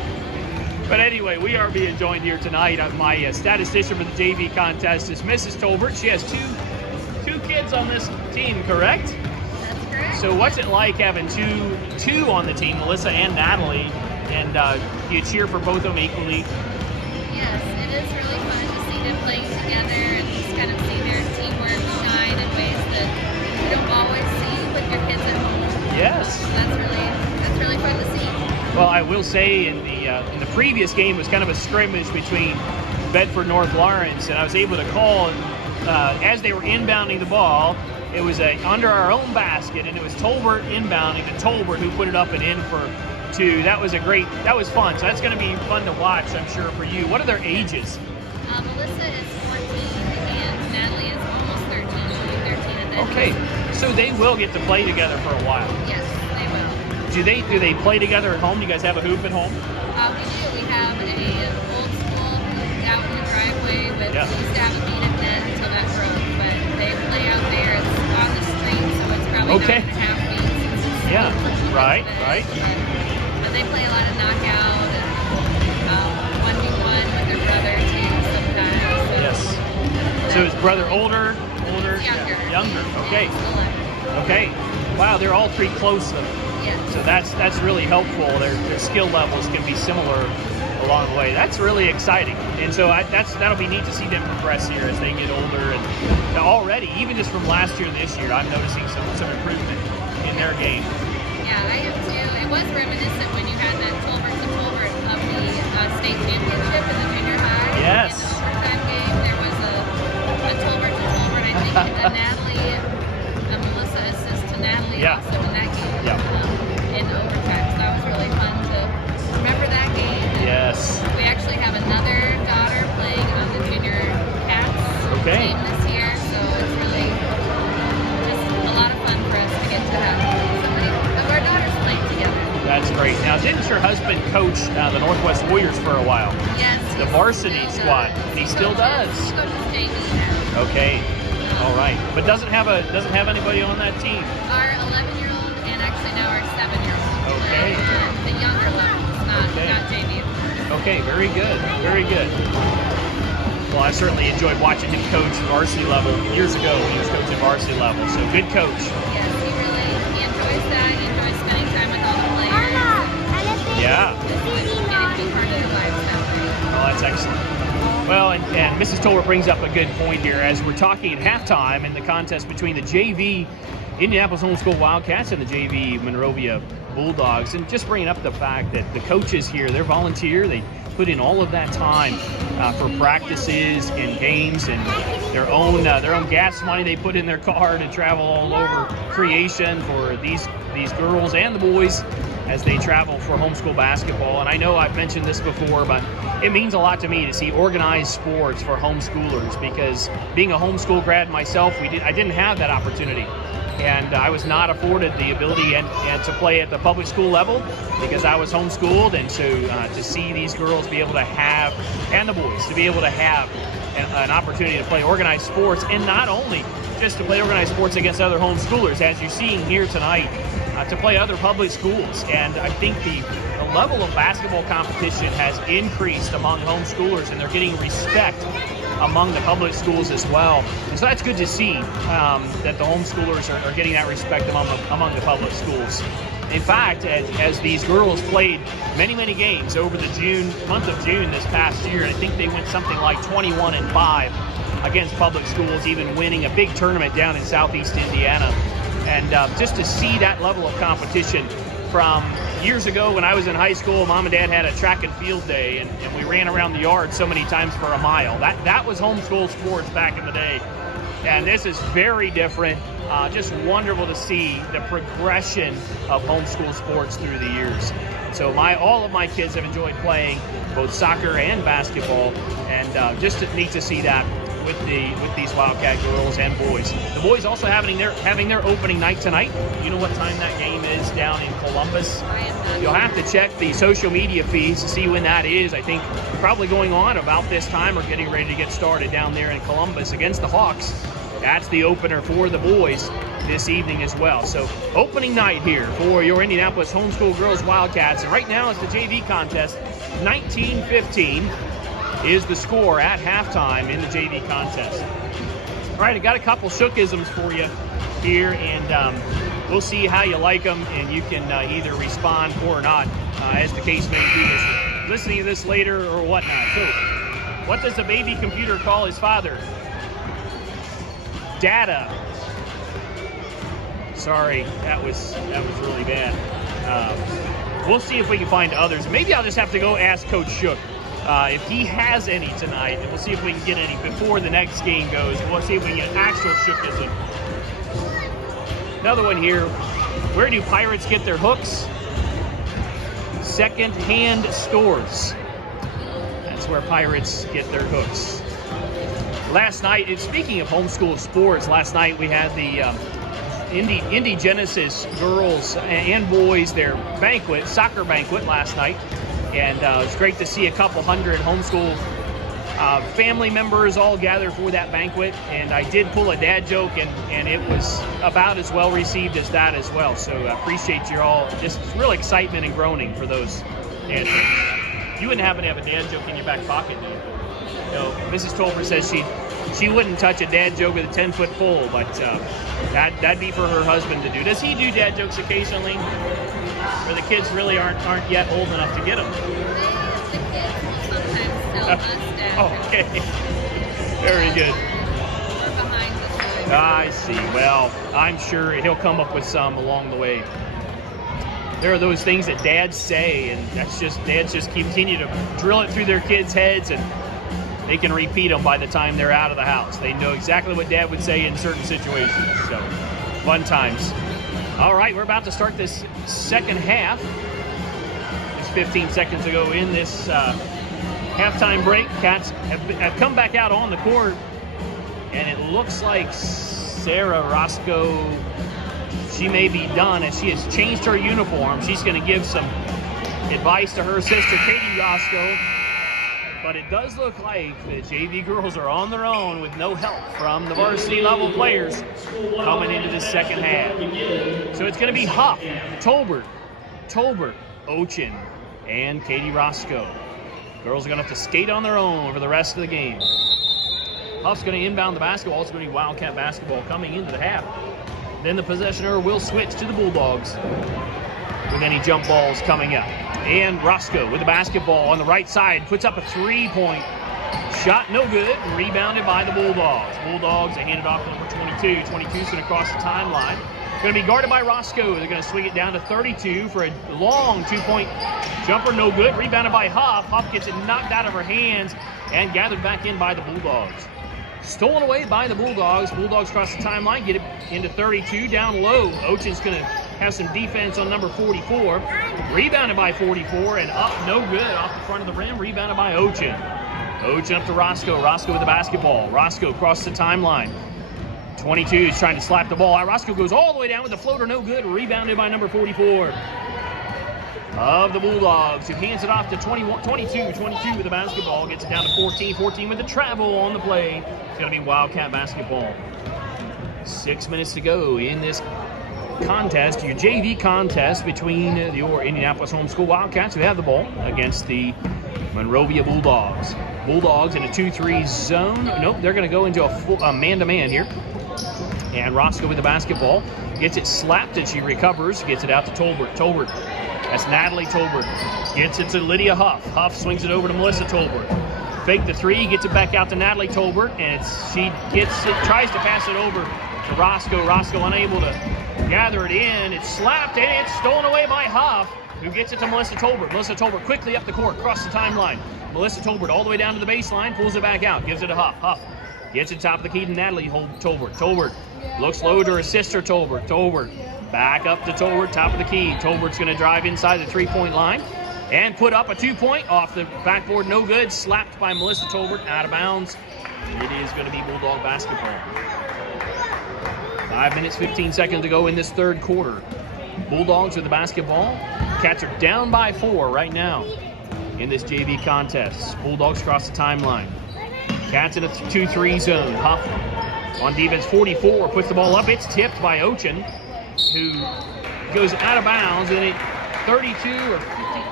But anyway, we are being joined here tonight. My statistician for the JV contest is Mrs. Tolbert. She has two kids on this team, correct? That's correct. So what's it like having two on the team, Melissa and Natalie, and you cheer for both of them equally? Yes, it is really fun to see them playing together and just kind of see their teamwork shine in ways that you don't always see with your kids at home. Yes. That's really fun to see. Well, I will say in the previous game was kind of a scrimmage between Bedford North Lawrence, and I was able to call as they were inbounding the ball. It was under our own basket, and it was Tolbert inbounding to Tolbert, who put it up and in for two. That was fun. So that's going to be fun to watch, I'm sure, for you. What are their ages? Melissa is 14 and Natalie is almost 13. She'll be 13 at that. Okay, so they will get to play together for a while. Yes, they will. Do they play together at home? Do you guys have a hoop at home? We do. We have a old school hoop out in the driveway. We used to have a meet at net until that broke, but they play out there. It's on the street, so it's probably Okay. 9.5 feet. Yeah, right. But they play a lot of knockout and 1v1 with their brother too sometimes. So Yes. So is brother older? Younger. Okay. Yeah, Okay. Wow, they're all pretty close though. yes. So that's really helpful. Their skill levels can be similar along the way. That's really exciting. And so that'll be neat to see them progress here as they get older. And now already, even just from last year to this year, I'm noticing some improvement in their game. Yeah, I am too. It was reminiscent when you had that Tolbert to Tolbert of the state championship in the junior high. Yes. In the overtime game, there was a Tolbert to Tolbert, I think, and Natalie, Melissa assist to Natalie also in that game. In overtime. So that was really fun to remember that game. And Yes. we actually have another daughter playing on the junior cats team this year, so it's really just a lot of fun for us to get to have somebody of our daughters playing together. That's great. Now, didn't your husband coach the Northwest Warriors for a while? Yes. The varsity squad. He still does. He coaches JV now. Okay. All right. But doesn't have anybody on that team. Our 11-year-old and actually now our 7-year-old. Okay. The younger levels, not JV. Okay, very good. Very good. Well, I certainly enjoyed watching him coach varsity level years ago when he was coaching varsity level. So good coach. Yes, he enjoys that. He enjoys spending time with all the players. Yeah. Getting to be part of their lives that way. Oh, that's excellent. Well, and Mrs. Tolbert brings up a good point here as we're talking at halftime in the contest between the JV Indianapolis Homeschool Wildcats and the JV Monrovia Bulldogs, and just bringing up the fact that the coaches here, they're volunteer. They put in all of that time for practices and games and their own gas money they put in their car to travel all over creation for these girls and the boys as they travel for homeschool basketball. And I know I've mentioned this before, but it means a lot to me to see organized sports for homeschoolers, because being a homeschool grad myself, I didn't have that opportunity. And I was not afforded the ability and to play at the public school level because I was homeschooled. And so to see these girls be able to have, and the boys, to be able to have an opportunity to play organized sports, and not only just to play organized sports against other homeschoolers, as you're seeing here tonight, to play other public schools. And I think the level of basketball competition has increased among homeschoolers, and they're getting respect among the public schools as well. And so that's good to see that the homeschoolers are getting that respect among the public schools. In fact, as these girls played many games over the month of June this past year, and I think they went something like 21-5 against public schools, even winning a big tournament down in Southeast Indiana. And just to see that level of competition from years ago when I was in high school, Mom and Dad had a track and field day, and we ran around the yard so many times for a mile. That was homeschool sports back in the day. and this is very different. Just wonderful to see the progression of homeschool sports through the years. So all of my kids have enjoyed playing both soccer and basketball, and just neat to see that with these Wildcat girls and boys. The boys also having their opening night tonight. You know what time that game is down in Columbus? You'll have to check the social media feeds to see when that is. I think probably going on about this time or getting ready to get started down there in Columbus against the Hawks. That's the opener for the boys this evening as well. So opening night here for your Indianapolis Homeschool Girls Wildcats. And right now it's the JV contest. 19-15 is the score at halftime in the JV contest. All right, I got a couple shookisms for you here, and we'll see how you like them, and you can either respond or not, as the case may be. Listening to this later or whatnot. So, what does the baby computer call his father? Data. Sorry, that was really bad. We'll see if we can find others. Maybe I'll just have to go ask Coach Shook if he has any tonight, and we'll see if we can get any before the next game goes. We'll see if we can get actual Shookism. Another one here. Where do Pirates get their hooks? Second-hand stores. That's where Pirates get their hooks. Last night, and speaking of homeschool sports, last night we had the Indy Genesis girls and boys, their banquet, soccer banquet last night. And it was great to see a couple hundred homeschool family members all gather for that banquet. And I did pull a dad joke, and it was about as well received as that as well. So I appreciate you all. Just real excitement and groaning for those dad jokes. You wouldn't happen to have a dad joke in your back pocket, do you? No, Mrs. Tolbert says she wouldn't touch a dad joke with a 10-foot pole, but that'd be for her husband to do. Does he do dad jokes occasionally? Or the kids really aren't yet old enough to get them? The kids will sometimes tell us that. Oh, okay. Very good. We're behind the story. I see. Well, I'm sure he'll come up with some along the way. There are those things that dads say, and dads just continue to drill it through their kids' heads, and they can repeat them by the time they're out of the house. They know exactly what dad would say in certain situations. So, fun times. All right, we're about to start this second half. Just 15 seconds ago in this halftime break, Cats have come back out on the court, and it looks like Sarah Roscoe, she may be done as she has changed her uniform. She's going to give some advice to her sister, Katie Roscoe. But it does look like the JV girls are on their own with no help from the varsity level players coming into the second half. So it's going to be Huff, Tolbert, Ochin, and Katie Roscoe. Girls are going to have to skate on their own for the rest of the game. Huff's going to inbound the basketball. It's going to be Wildcat basketball coming into the half. Then the possessioner will switch to the Bulldogs with any jump balls coming up. And Roscoe with the basketball on the right side puts up a three-point shot, no good, rebounded by the Bulldogs. Bulldogs, they hand it off to number 22. 22's going to cross the timeline. Going to be guarded by Roscoe. They're going to swing it down to 32 for a long two-point jumper, no good. Rebounded by Huff. Huff gets it knocked out of her hands and gathered back in by the Bulldogs. Stolen away by the Bulldogs. Bulldogs cross the timeline, get it into 32, down low. Ochin's going to have some defense on number 44. Rebounded by 44 and up, no good, off the front of the rim. Rebounded by Ochin. Ochin up to Roscoe. Roscoe with the basketball. Roscoe across the timeline. 22 is trying to slap the ball. Roscoe goes all the way down with the floater, no good. Rebounded by number 44 of the Bulldogs, who hands it off to 22 with the basketball. Gets it down to 14 with the travel on the play. It's going to be Wildcat basketball. 6 minutes to go in this contest, your JV contest between your Indianapolis Homeschool Wildcats, who have the ball, against the Monrovia Bulldogs. Bulldogs in a 2-3 zone. Nope, they're going to go into a man-to-man here. And Roscoe with the basketball. Gets it slapped and she recovers. Gets it out to Tolbert. That's Natalie Tolbert. Gets it to Lydia Huff. Huff swings it over to Melissa Tolbert. Fake the three, gets it back out to Natalie Tolbert, and she tries to pass it over to Roscoe. Roscoe unable to gather it in. It's slapped and it's stolen away by Huff, who gets it to Melissa Tolbert. Melissa Tolbert quickly up the court, across the timeline. Melissa Tolbert all the way down to the baseline, pulls it back out, gives it to Huff. Huff Gets it top of the key to Natalie Tolbert. Tolbert looks low to her sister Tolbert. Tolbert back up to Tolbert, top of the key. Tolbert's going to drive inside the 3-point line and put up a 2-point off the backboard. No good. Slapped by Melissa Tolbert, out of bounds. It is going to be Bulldog basketball. 5 minutes, 15 seconds to go in this third quarter. Bulldogs with the basketball. Cats are down by 4 right now in this JV contest. Bulldogs cross the timeline. Cats in a 2-3 zone. Huff on defense, 44, puts the ball up. It's tipped by Ochin, who goes out of bounds, and at 32 or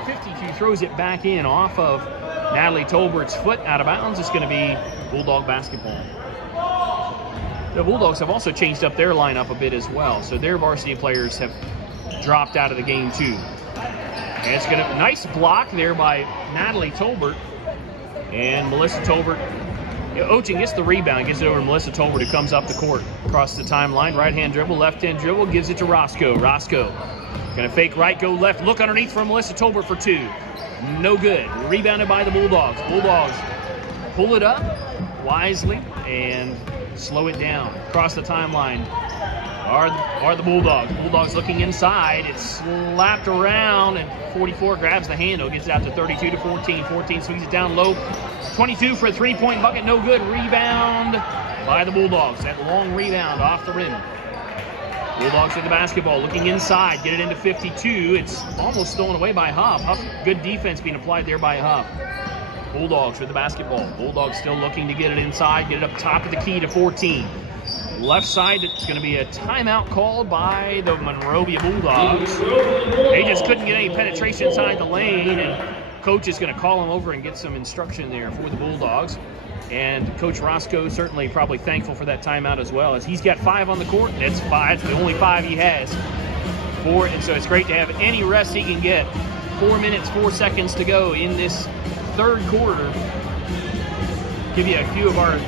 52 throws it back in off of Natalie Tolbert's foot, out of bounds. It's going to be Bulldog basketball. The Bulldogs have also changed up their lineup a bit as well, so their varsity players have dropped out of the game too. And it's going to nice block there by Natalie Tolbert, and Melissa Tolbert. Ochin gets the rebound, gets it over to Melissa Tolbert, who comes up the court, across the timeline. Right-hand dribble, left-hand dribble, gives it to Roscoe. Roscoe going to fake right, go left, look underneath from Melissa Tolbert for 2. No good. Rebounded by the Bulldogs. Bulldogs pull it up wisely and slow it down. Across the timeline are the Bulldogs. Bulldogs looking inside. It's slapped around, and 44 grabs the handle, gets it out to 32 to 14. 14 swings it down low. 22 for a 3-point bucket, no good. Rebound by the Bulldogs. That long rebound off the rim. Bulldogs with the basketball, looking inside, get it into 52. It's almost stolen away by Huff. Huff, good defense being applied there by Huff. Bulldogs with the basketball. Bulldogs still looking to get it inside, get it up top of the key to 14. Left side, it's going to be a timeout called by the Monrovia Bulldogs. They just couldn't get any penetration inside the lane, and coach is going to call them over and get some instruction there for the Bulldogs. And Coach Roscoe certainly probably thankful for that timeout as well, as he's got 5 on the court. That's 5, the only 5 he has. 4, and so it's great to have any rest he can get. 4 minutes, 4 seconds to go in this third quarter. Give you a few of our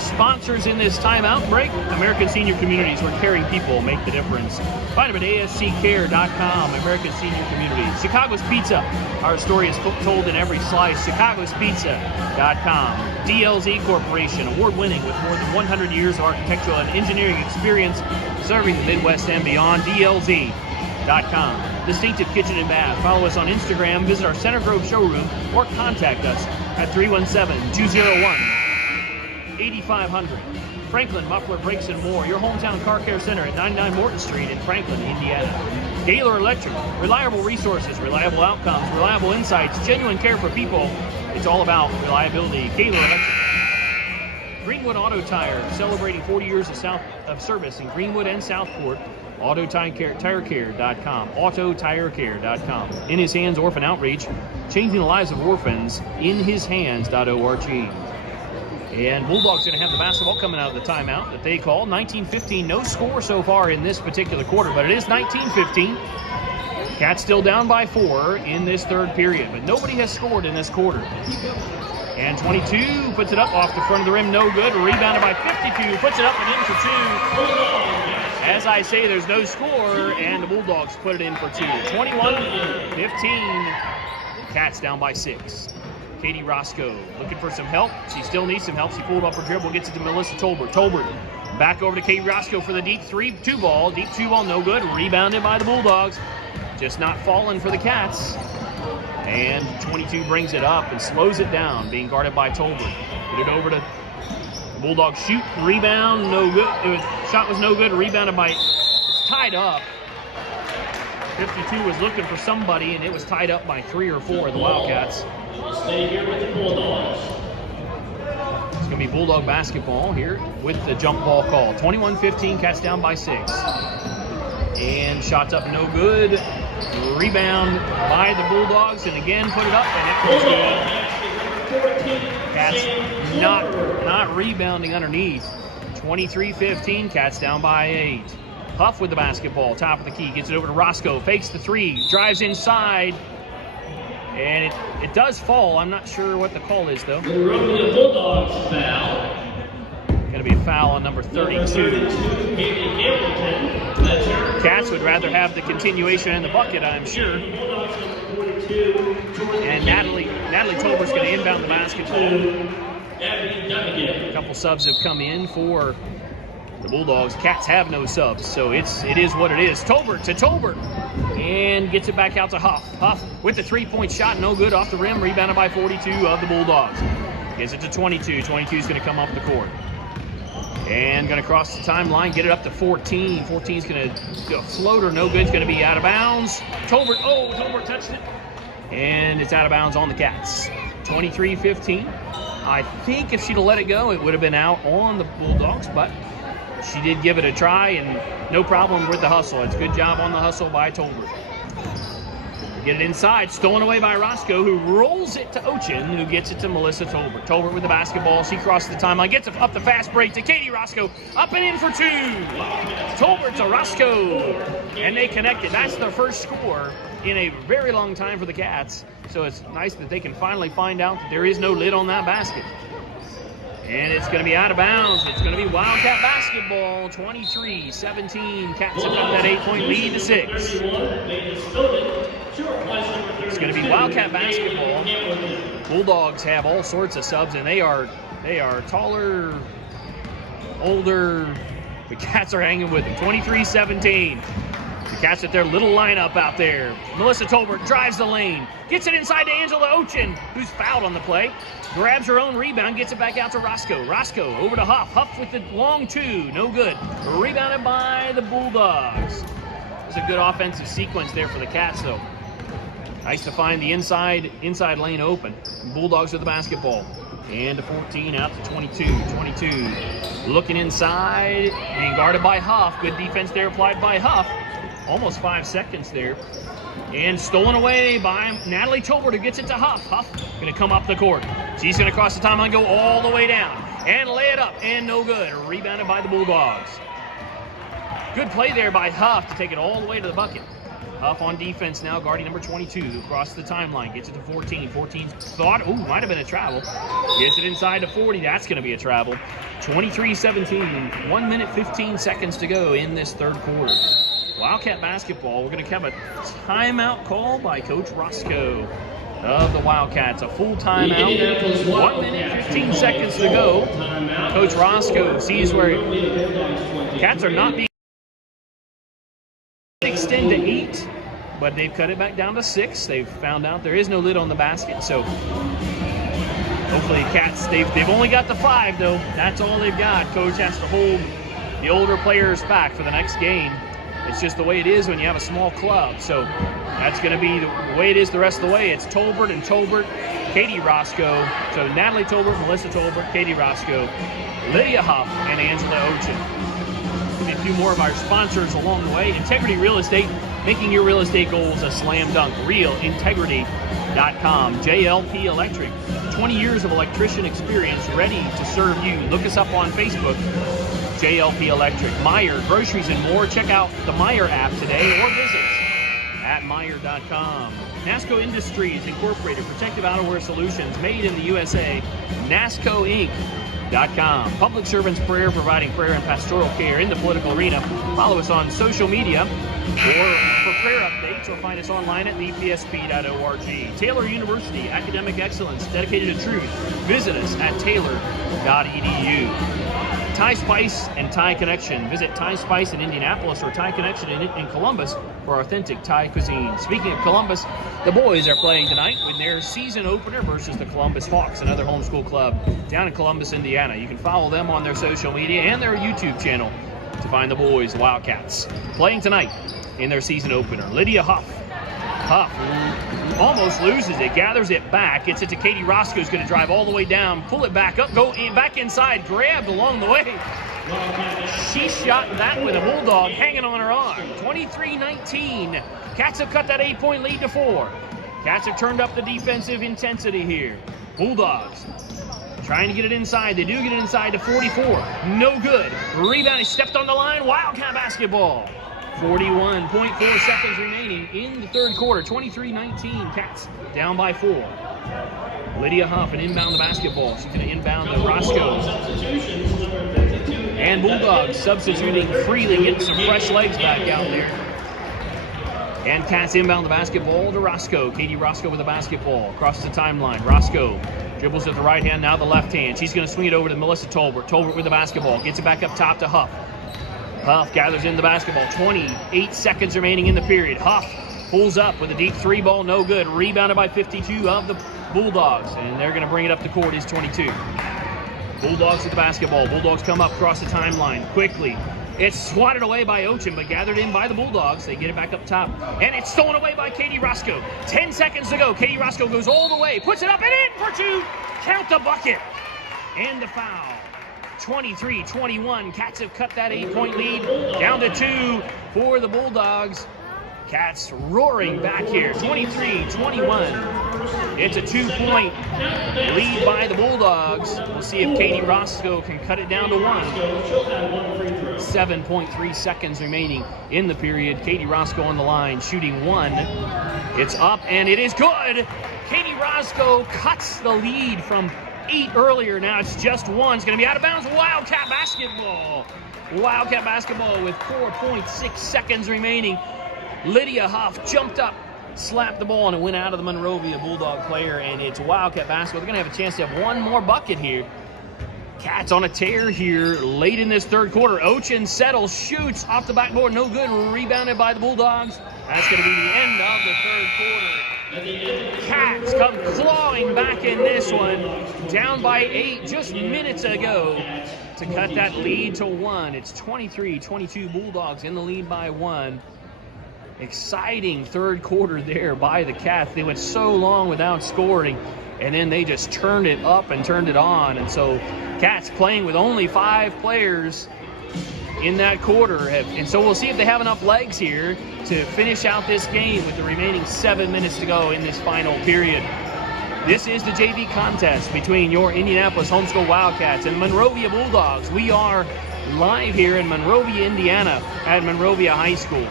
sponsors in this timeout break. American Senior Communities, where caring people make the difference. Find them at asccare.com, American Senior Communities. Chicago's Pizza, our story is told in every slice. chicagospizza.com. DLZ Corporation, award-winning with more than 100 years of architectural and engineering experience serving the Midwest and beyond. DLZ.com. Distinctive Kitchen and Bath. Follow us on Instagram, visit our Center Grove showroom, or contact us at 317-201-8500. Franklin Muffler Brakes and More, your hometown car care center at 99 Morton Street in Franklin, Indiana. Gaylor Electric, reliable resources, reliable outcomes, reliable insights, genuine care for people. It's all about reliability. Gaylor Electric. Greenwood Auto Tire, celebrating 40 years of service in Greenwood and Southport. AutoTireCare.com. AutoTireCare.com. In His Hands Orphan Outreach, changing the lives of orphans. InHisHands.org. And Bulldogs going to have the basketball coming out of the timeout that they call. 19-15, no score so far in this particular quarter, but it is 19-15. Cats still down by 4 in this third period, but nobody has scored in this quarter. And 22 puts it up off the front of the rim, no good. Rebounded by 52, puts it up and in for 2. As I say, there's no score, and the Bulldogs put it in for 2. 21-15, Cats down by 6. Katie Roscoe looking for some help. She still needs some help. She pulled up her dribble, gets it to Melissa Tolbert. Tolbert back over to Katie Roscoe for the deep 3-2 ball. Deep 2 ball, no good. Rebounded by the Bulldogs. Just not falling for the Cats. And 22 brings it up and slows it down, being guarded by Tolbert. Put it over to the Bulldogs. Shoot, rebound, no good. Shot was no good. Rebounded by, it's tied up. 52 was looking for somebody, and it was tied up by 3 or 4 of the Wildcats. Stay here with the Bulldogs. It's going to be Bulldog basketball here with the jump ball call. 21-15, Cats down by 6. And shots up, no good. Rebound by the Bulldogs, and again put it up, and it was good. Cats not rebounding underneath. 23-15, Cats down by 8. Huff with the basketball, top of the key, gets it over to Roscoe, fakes the 3, drives inside, and it does fall. I'm not sure what the call is, though. Monrovia Bulldogs foul. Going to be a foul on number 32. Cats would rather have the continuation in the bucket, I'm sure. And Natalie Tolbert's going to inbound the basketball. Abby A couple subs have come in for the Bulldogs. Cats have no subs, so it is what it is. Tolbert to Tolbert, and gets it back out to Huff. Huff with the three-point shot, no good, off the rim, rebounded by 42 of the Bulldogs. Gets it to 22. 22 is going to come up the court. And going to cross the timeline, get it up to 14. 14 is going to go floater, no good, it's going to be out of bounds. Tolbert, Tolbert touched it. And it's out of bounds on the Cats. 23-15. I think if she'd have let it go, it would have been out on the Bulldogs, but she did give it a try, and no problem with the hustle. It's a good job on the hustle by Tolbert. Get it inside, stolen away by Roscoe, who rolls it to Ochin, who gets it to Melissa Tolbert. Tolbert with the basketball. She crosses the timeline, gets it up the fast break to Katie Roscoe. Up and in for two. Tolbert to Roscoe. And they connected. That's their first score in a very long time for the Cats. So it's nice that they can finally find out that there is no lid on that basket. And it's going to be out of bounds. It's going to be Wildcat basketball, 23-17. Cats have got that 8-point lead to 6. It's going to be Wildcat basketball. Bulldogs have all sorts of subs, and they are taller, older. The Cats are hanging with them, 23-17. The Cats with their little lineup out there. Melissa Tolbert drives the lane, gets it inside to Angela Ochin, who's fouled on the play. Grabs her own rebound, gets it back out to Roscoe. Roscoe over to Huff. Huff with the long two, no good. Rebounded by the Bulldogs. It's a good offensive sequence there for the Cats, though. Nice to find the inside lane open. Bulldogs with the basketball. And to 14, out to 22. 22 looking inside, being guarded by Huff. Good defense there applied by Huff. Almost 5 seconds there. And stolen away by Natalie Tolbert, who gets it to Huff. Huff going to come up the court. She's going to cross the timeline, go all the way down, and lay it up, and no good. Rebounded by the Bulldogs. Good play there by Huff to take it all the way to the bucket. Huff on defense now, guarding number 22, who crosses the timeline, gets it to 14. 14 thought, might have been a travel. Gets it inside to 40, that's going to be a travel. 23-17, 1 minute 15 seconds to go in this third quarter. Wildcat basketball, we're going to have a timeout call by Coach Roscoe of the Wildcats. A full timeout, 1 minute 15 seconds to go. Coach Roscoe sees where Cats are not being extend to 8, but they've cut it back down to 6. They've found out there is no lid on the basket, so hopefully Cats, they've only got the 5 though. That's all they've got. Coach has to hold the older players back for the next game. It's just the way it is when you have a small club. So that's going to be the way it is the rest of the way. It's Tolbert and Tolbert, Katie Roscoe. So Natalie Tolbert, Melissa Tolbert, Katie Roscoe, Lydia Huff, and Angela Ochin. Give me a few more of our sponsors along the way. Integrity Real Estate, making your real estate goals a slam dunk. RealIntegrity.com. JLP Electric, 20 years of electrician experience ready to serve you. Look us up on Facebook. JLP Electric. Meyer Groceries and More. Check out the Meyer app today or visit at Meyer.com. NASCO Industries Incorporated. Protective outerwear solutions made in the USA. NASCOInc.com. Public Servants Prayer, providing prayer and pastoral care in the political arena. Follow us on social media or for prayer updates, or find us online at thepsp.org. Taylor University, academic excellence dedicated to truth. Visit us at taylor.edu. Thai Spice and Thai Connection. Visit Thai Spice in Indianapolis or Thai Connection in Columbus for authentic Thai cuisine. Speaking of Columbus, the boys are playing tonight with their season opener versus the Columbus Hawks, another homeschool club down in Columbus, Indiana. You can follow them on their social media and their YouTube channel to find the boys, the Wildcats, playing tonight in their season opener. Lydia Huff. Huff almost loses it, gathers it back, gets it to Katie Roscoe, who's going to drive all the way down, pull it back up, go in, back inside, grabbed along the way. She shot that with a Bulldog hanging on her arm. 23-19. Cats have cut that 8-point lead to 4. Cats have turned up the defensive intensity here. Bulldogs trying to get it inside. They do get it inside to 44. No good. Rebound is stepped on the line. Wildcat basketball. 41.4 seconds remaining in the third quarter. 23-19. Cats down by 4. Lydia Huff and inbound the basketball. She's going to inbound to Roscoe. And Bulldogs substituting freely, getting some fresh legs back out there. And Cats inbound the basketball to Roscoe. Katie Roscoe with the basketball across the timeline. Roscoe dribbles with the right hand, now the left hand. She's going to swing it over to Melissa Tolbert. Tolbert with the basketball. Gets it back up top to Huff. Huff gathers in the basketball. 28 seconds remaining in the period. Huff pulls up with a deep three ball. No good. Rebounded by 52 of the Bulldogs. And they're going to bring it up to court. Is 22. Bulldogs with the basketball. Bulldogs come up across the timeline quickly. It's swatted away by Ochin, but gathered in by the Bulldogs. They get it back up top. And it's stolen away by Katie Roscoe. 10 seconds to go. Katie Roscoe goes all the way. Puts it up and in for two. Count the bucket. And the foul. 23-21. Cats have cut that 8-point lead down to 2 for the Bulldogs. Cats roaring back here. 23-21. It's a 2-point lead by the Bulldogs. We'll see if Katie Roscoe can cut it down to 1. 7.3 seconds remaining in the period. Katie Roscoe on the line, shooting 1. It's up and it is good. Katie Roscoe cuts the lead from 8 earlier. Now it's just 1. It's going to be out of bounds. Wildcat basketball. Wildcat basketball with 4.6 seconds remaining. Lydia Huff jumped up, slapped the ball, and it went out of the Monrovia Bulldog player, and it's Wildcat basketball. They're going to have a chance to have one more bucket here. Cats on a tear here late in this third quarter. Ochin settles, shoots off the backboard, no good, rebounded by the Bulldogs. That's going to be the end of the third quarter. Cats come clawing back in this one, down by 8 just minutes ago to cut that lead to 1. It's 23-22 Bulldogs in the lead by 1. Exciting third quarter there by the Cats. They went so long without scoring, and then they just turned it up and turned it on. And so Cats playing with only 5 players in that quarter. And so we'll see if they have enough legs here to finish out this game with the remaining 7 minutes to go in this final period. This is the JV contest between your Indianapolis Homeschool Wildcats and Monrovia Bulldogs. We are live here in Monrovia, Indiana at Monrovia High School.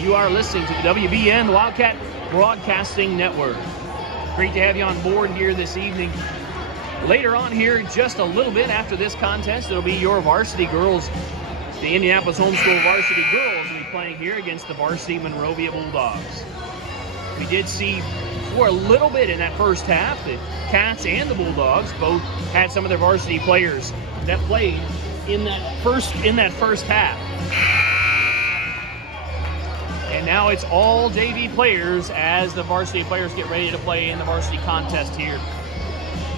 You are listening to the WBN Wildcat Broadcasting Network. Great to have you on board here this evening. Later on here, just a little bit after this contest, it'll be your varsity girls. The Indianapolis Homeschool varsity girls will be playing here against the varsity Monrovia Bulldogs. We did see for a little bit in that first half, the Cats and the Bulldogs both had some of their varsity players that played in that first half. And now it's all JV players as the varsity players get ready to play in the varsity contest here.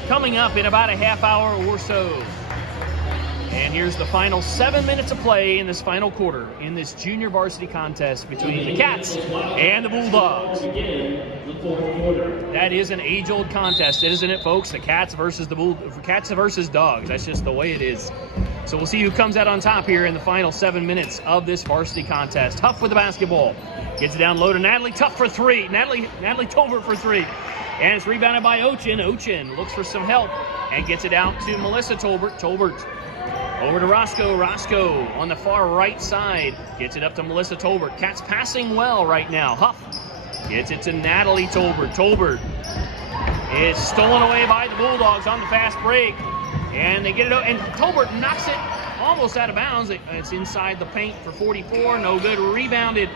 Coming up in about a half hour or so. And here's the final 7 minutes of play in this final quarter in this junior varsity contest between the Cats and the Bulldogs. That is an age-old contest, isn't it, folks? The Cats versus Cats versus Dogs. That's just the way it is. So we'll see who comes out on top here in the final 7 minutes of this varsity contest. Huff with the basketball. Gets it down low to Natalie. Tough for 3. Natalie Tolbert for 3. And it's rebounded by Ochin. Ochin looks for some help and gets it out to Melissa Tolbert. Tolbert over to Roscoe. Roscoe on the far right side. Gets it up to Melissa Tolbert. Cats passing well right now. Huff gets it to Natalie Tolbert. Tolbert is stolen away by the Bulldogs on the fast break. And they get it out, and Tolbert knocks it almost out of bounds. It's inside the paint for 44. No good. Rebounded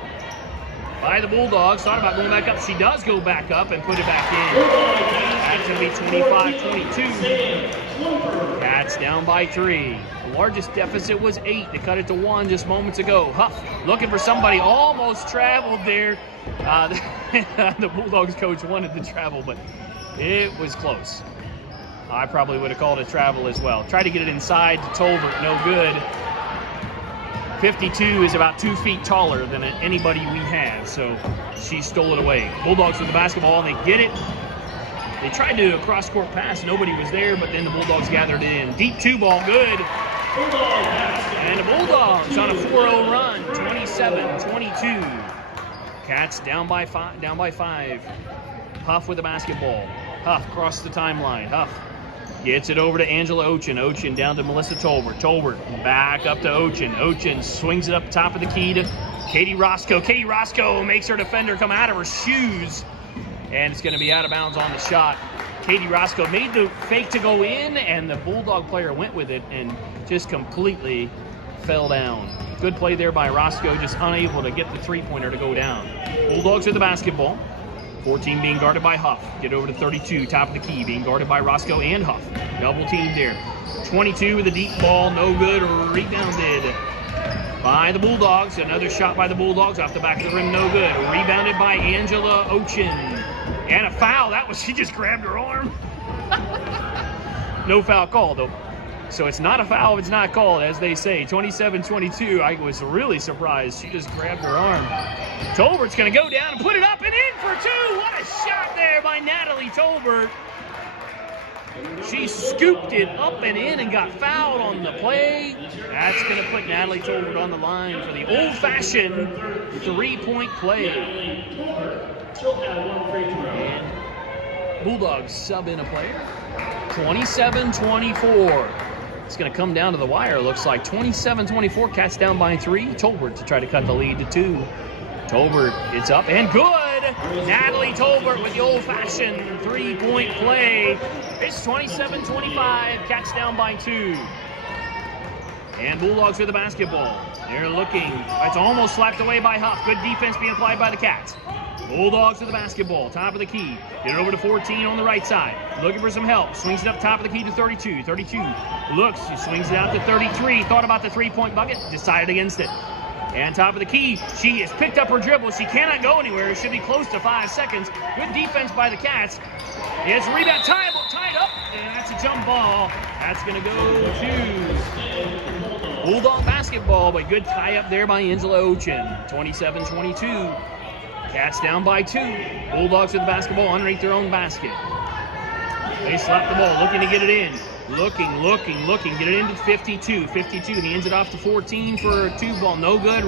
by the Bulldogs. Thought about going back up. She does go back up and put it back in. That's going to be 25-22. Cats down by 3. The largest deficit was 8. They cut it to 1 just moments ago. Huff looking for somebody. Almost traveled there. The Bulldogs coach wanted to travel, but it was close. I probably would have called it travel as well. Tried to get it inside to Tolbert, no good. 52 is about 2 feet taller than anybody we have, so she stole it away. Bulldogs with the basketball, and they get it. They tried to do a cross-court pass. Nobody was there, but then the Bulldogs gathered it in. Deep 2 ball, good. And the Bulldogs on a 4-0 run, 27-22. Cats down by 5. Huff with the basketball. Huff across the timeline. Huff gets it over to Angela Ochin. Ochin down to Melissa Tolbert. Tolbert back up to Ochin. Ochin swings it up top of the key to Katie Roscoe. Katie Roscoe makes her defender come out of her shoes. And it's going to be out of bounds on the shot. Katie Roscoe made the fake to go in, and the Bulldog player went with it and just completely fell down. Good play there by Roscoe, just unable to get the three-pointer to go down. Bulldogs with the basketball. 14 being guarded by Huff. Get over to 32, top of the key, being guarded by Roscoe and Huff. Double teamed there. 22 with a deep ball, no good, rebounded by the Bulldogs. Another shot by the Bulldogs off the back of the rim, no good. Rebounded by Angela Ochin. And a foul, she just grabbed her arm. No foul call though. So it's not a foul if it's not called, as they say. 27-22, I was really surprised. She just grabbed her arm. Tolbert's gonna go down and put it up and in for two. What a shot there by Natalie Tolbert. She scooped it up and in and got fouled on the play. That's gonna put Natalie Tolbert on the line for the old-fashioned three-point play. And Bulldogs sub in a player. 27-24. It's going to come down to the wire, looks like. 27-24, Cats down by 3. Tolbert to try to cut the lead to 2. Tolbert, it's up and good! Natalie Tolbert with the old-fashioned three-point play. It's 27-25, Cats down by 2. And Bulldogs with the basketball. They're looking. It's almost slapped away by Huff. Good defense being applied by the Cats. Bulldogs with the basketball, top of the key. Get it over to 14 on the right side. Looking for some help. Swings it up top of the key to 32. 32 looks, he swings it out to 33. Thought about the three-point bucket, decided against it. And top of the key, she has picked up her dribble. She cannot go anywhere. It should be close to 5 seconds. Good defense by the Cats. It's a rebound, tied up, and that's a jump ball. That's going to go to Bulldog basketball, but good tie up there by Angela Ochin. 27-22. Cats down by 2. Bulldogs with the basketball underneath their own basket. They slap the ball, looking to get it in. Looking. Get it into 52. 52, he hands it off to 14 for a 2-ball. No good.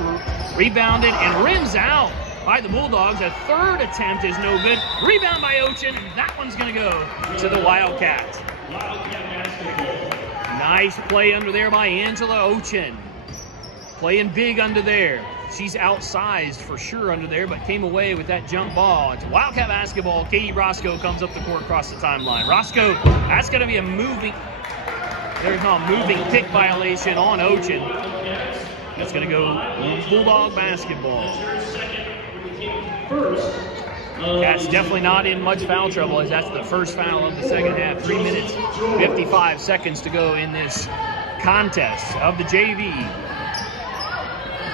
Rebounded and rims out by the Bulldogs. A third attempt is no good. Rebound by Ochin. That one's going to go to the Wildcats. Nice play under there by Angela Ochin. Playing big under there. She's outsized for sure under there, but came away with that jump ball. It's Wildcat basketball. Katie Roscoe comes up the court across the timeline. Roscoe, that's going to be a moving pick violation on Ochin. That's going to go Bulldog basketball. Cats definitely not in much foul trouble, as that's the first foul of the second half. 3 minutes, 55 seconds to go in this contest of the JV.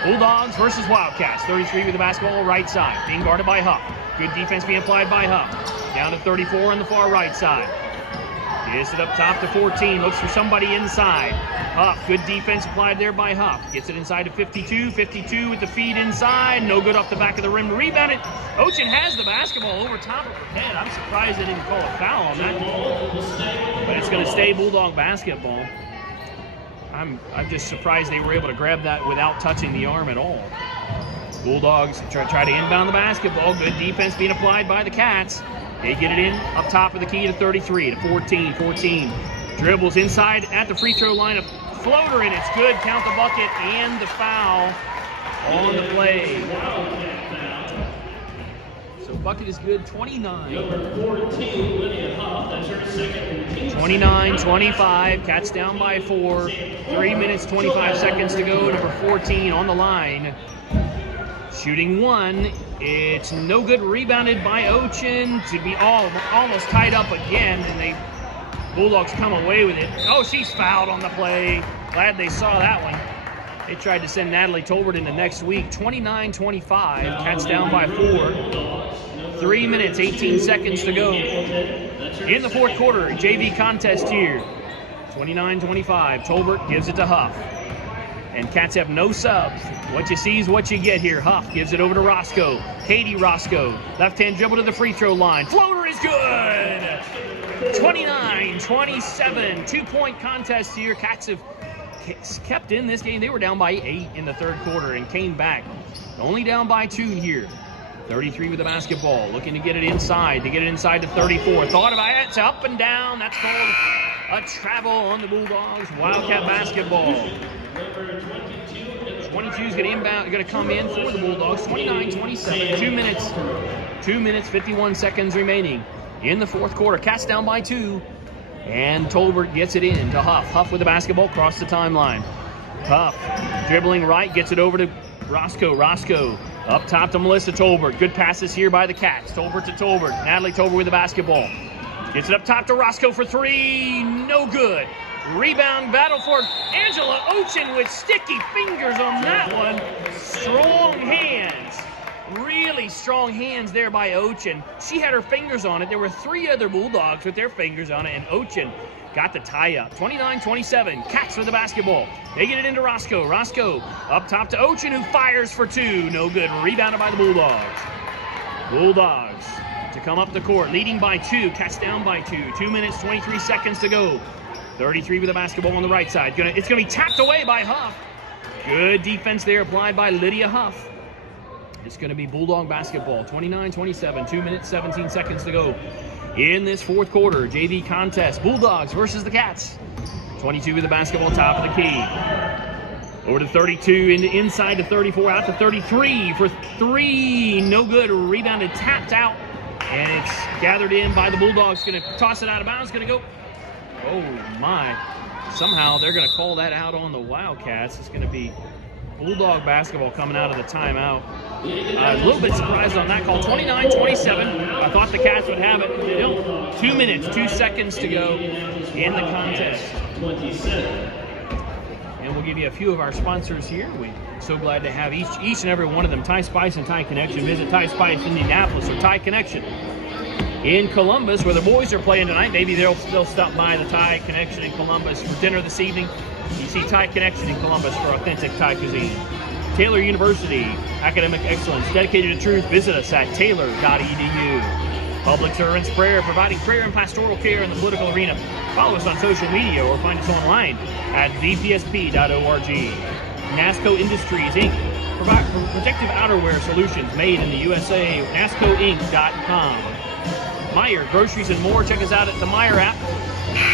Bulldogs versus Wildcats. 33 with the basketball right side, being guarded by Huff. Good defense being applied by Huff. Down to 34 on the far right side. Gets it up top to 14. Looks for somebody inside. Huff, good defense applied there by Huff. Gets it inside to 52. 52 with the feed inside. No good off the back of the rim. Rebounded. Ochin has the basketball over top of her head. I'm surprised they didn't call a foul on that. But it's going to stay Bulldog basketball. I'm just surprised they were able to grab that without touching the arm at all. Bulldogs try to inbound the basketball. Good defense being applied by the Cats. They get it in up top of the key to 33 to 14. 14 dribbles inside at the free throw line. A floater and it's good. Count the bucket and the foul on the play. So bucket is good. 29-25. Cats down by 4. 3 minutes, 25 seconds to go. Number 14 on the line. Shooting 1. It's no good. Rebounded by Ochin to be almost tied up again. And Bulldogs come away with it. Oh, she's fouled on the play. Glad they saw that one. They tried to send Natalie Tolbert into next week. 29-25. Cats down by 4. 3 minutes, 18 seconds to go in the fourth quarter. JV contest here. 29-25. Tolbert gives it to Huff. And Cats have no subs. What you see is what you get here. Huff gives it over to Roscoe. Katie Roscoe. Left-hand dribble to the free throw line. Floater is good! 29-27. 2-point contest here. Cats have kept in this game. They were down by 8 in the third quarter and came back. Only down by 2 here. 33 with the basketball. Looking to get it inside. To get it inside to 34. Thought about it. It's up and down. That's called a travel on the Bulldogs. Wildcat basketball. 22 is going to come in for the Bulldogs. 29-27. 2 minutes, 51 seconds remaining in the fourth quarter. Cats down by 2. And Tolbert gets it in to Huff. Huff with the basketball across the timeline. Huff, dribbling right, gets it over to Roscoe. Roscoe up top to Melissa Tolbert. Good passes here by the Cats. Tolbert to Tolbert. Natalie Tolbert with the basketball. Gets it up top to Roscoe for three. No good. Rebound battle for Angela Ochin with sticky fingers on that one. Strong hands. Really strong hands there by Ochin. She had her fingers on it. There were three other Bulldogs with their fingers on it, and Ochin got the tie up. 29-27. Cats with the basketball. They get it into Roscoe. Roscoe up top to Ochin, who fires for two. No good. Rebounded by the Bulldogs. Bulldogs to come up the court, leading by two. Cats down by two. 2 minutes, 23 seconds to go. 33 with the basketball on the right side. It's going to be tapped away by Huff. Good defense there applied by Lydia Huff. It's going to be Bulldog basketball. 29-27. 2 minutes, 17 seconds to go in this fourth quarter. JV contest. Bulldogs versus the Cats. 22 with the basketball, top of the key. Over to 32, inside to 34, out to 33 for three. No good. Rebounded, tapped out. And it's gathered in by the Bulldogs. Going to toss it out of bounds. Going to go. Oh, my. Somehow they're going to call that out on the Wildcats. It's going to be Bulldog basketball coming out of the timeout. A little bit surprised on that call. 29-27. I thought the Cats would have it. They don't. 2 minutes, 2 seconds to go in the contest. And we'll give you a few of our sponsors here. We're so glad to have each and every one of them. Thai Spice and Thai Connection. Visit Thai Spice in Indianapolis or Thai Connection in Columbus, where the boys are playing tonight. Maybe they'll stop by the Thai Connection in Columbus for dinner this evening. You see Thai Connection in Columbus for authentic Thai cuisine. Taylor University, academic excellence, dedicated to truth. Visit us at taylor.edu. Public Servants Prayer, providing prayer and pastoral care in the political arena. Follow us on social media or find us online at vpsp.org. NASCO Industries, Inc. Provide protective outerwear solutions made in the USA. NASCOinc.com. Meijer Groceries and more. Check us out at the Meijer app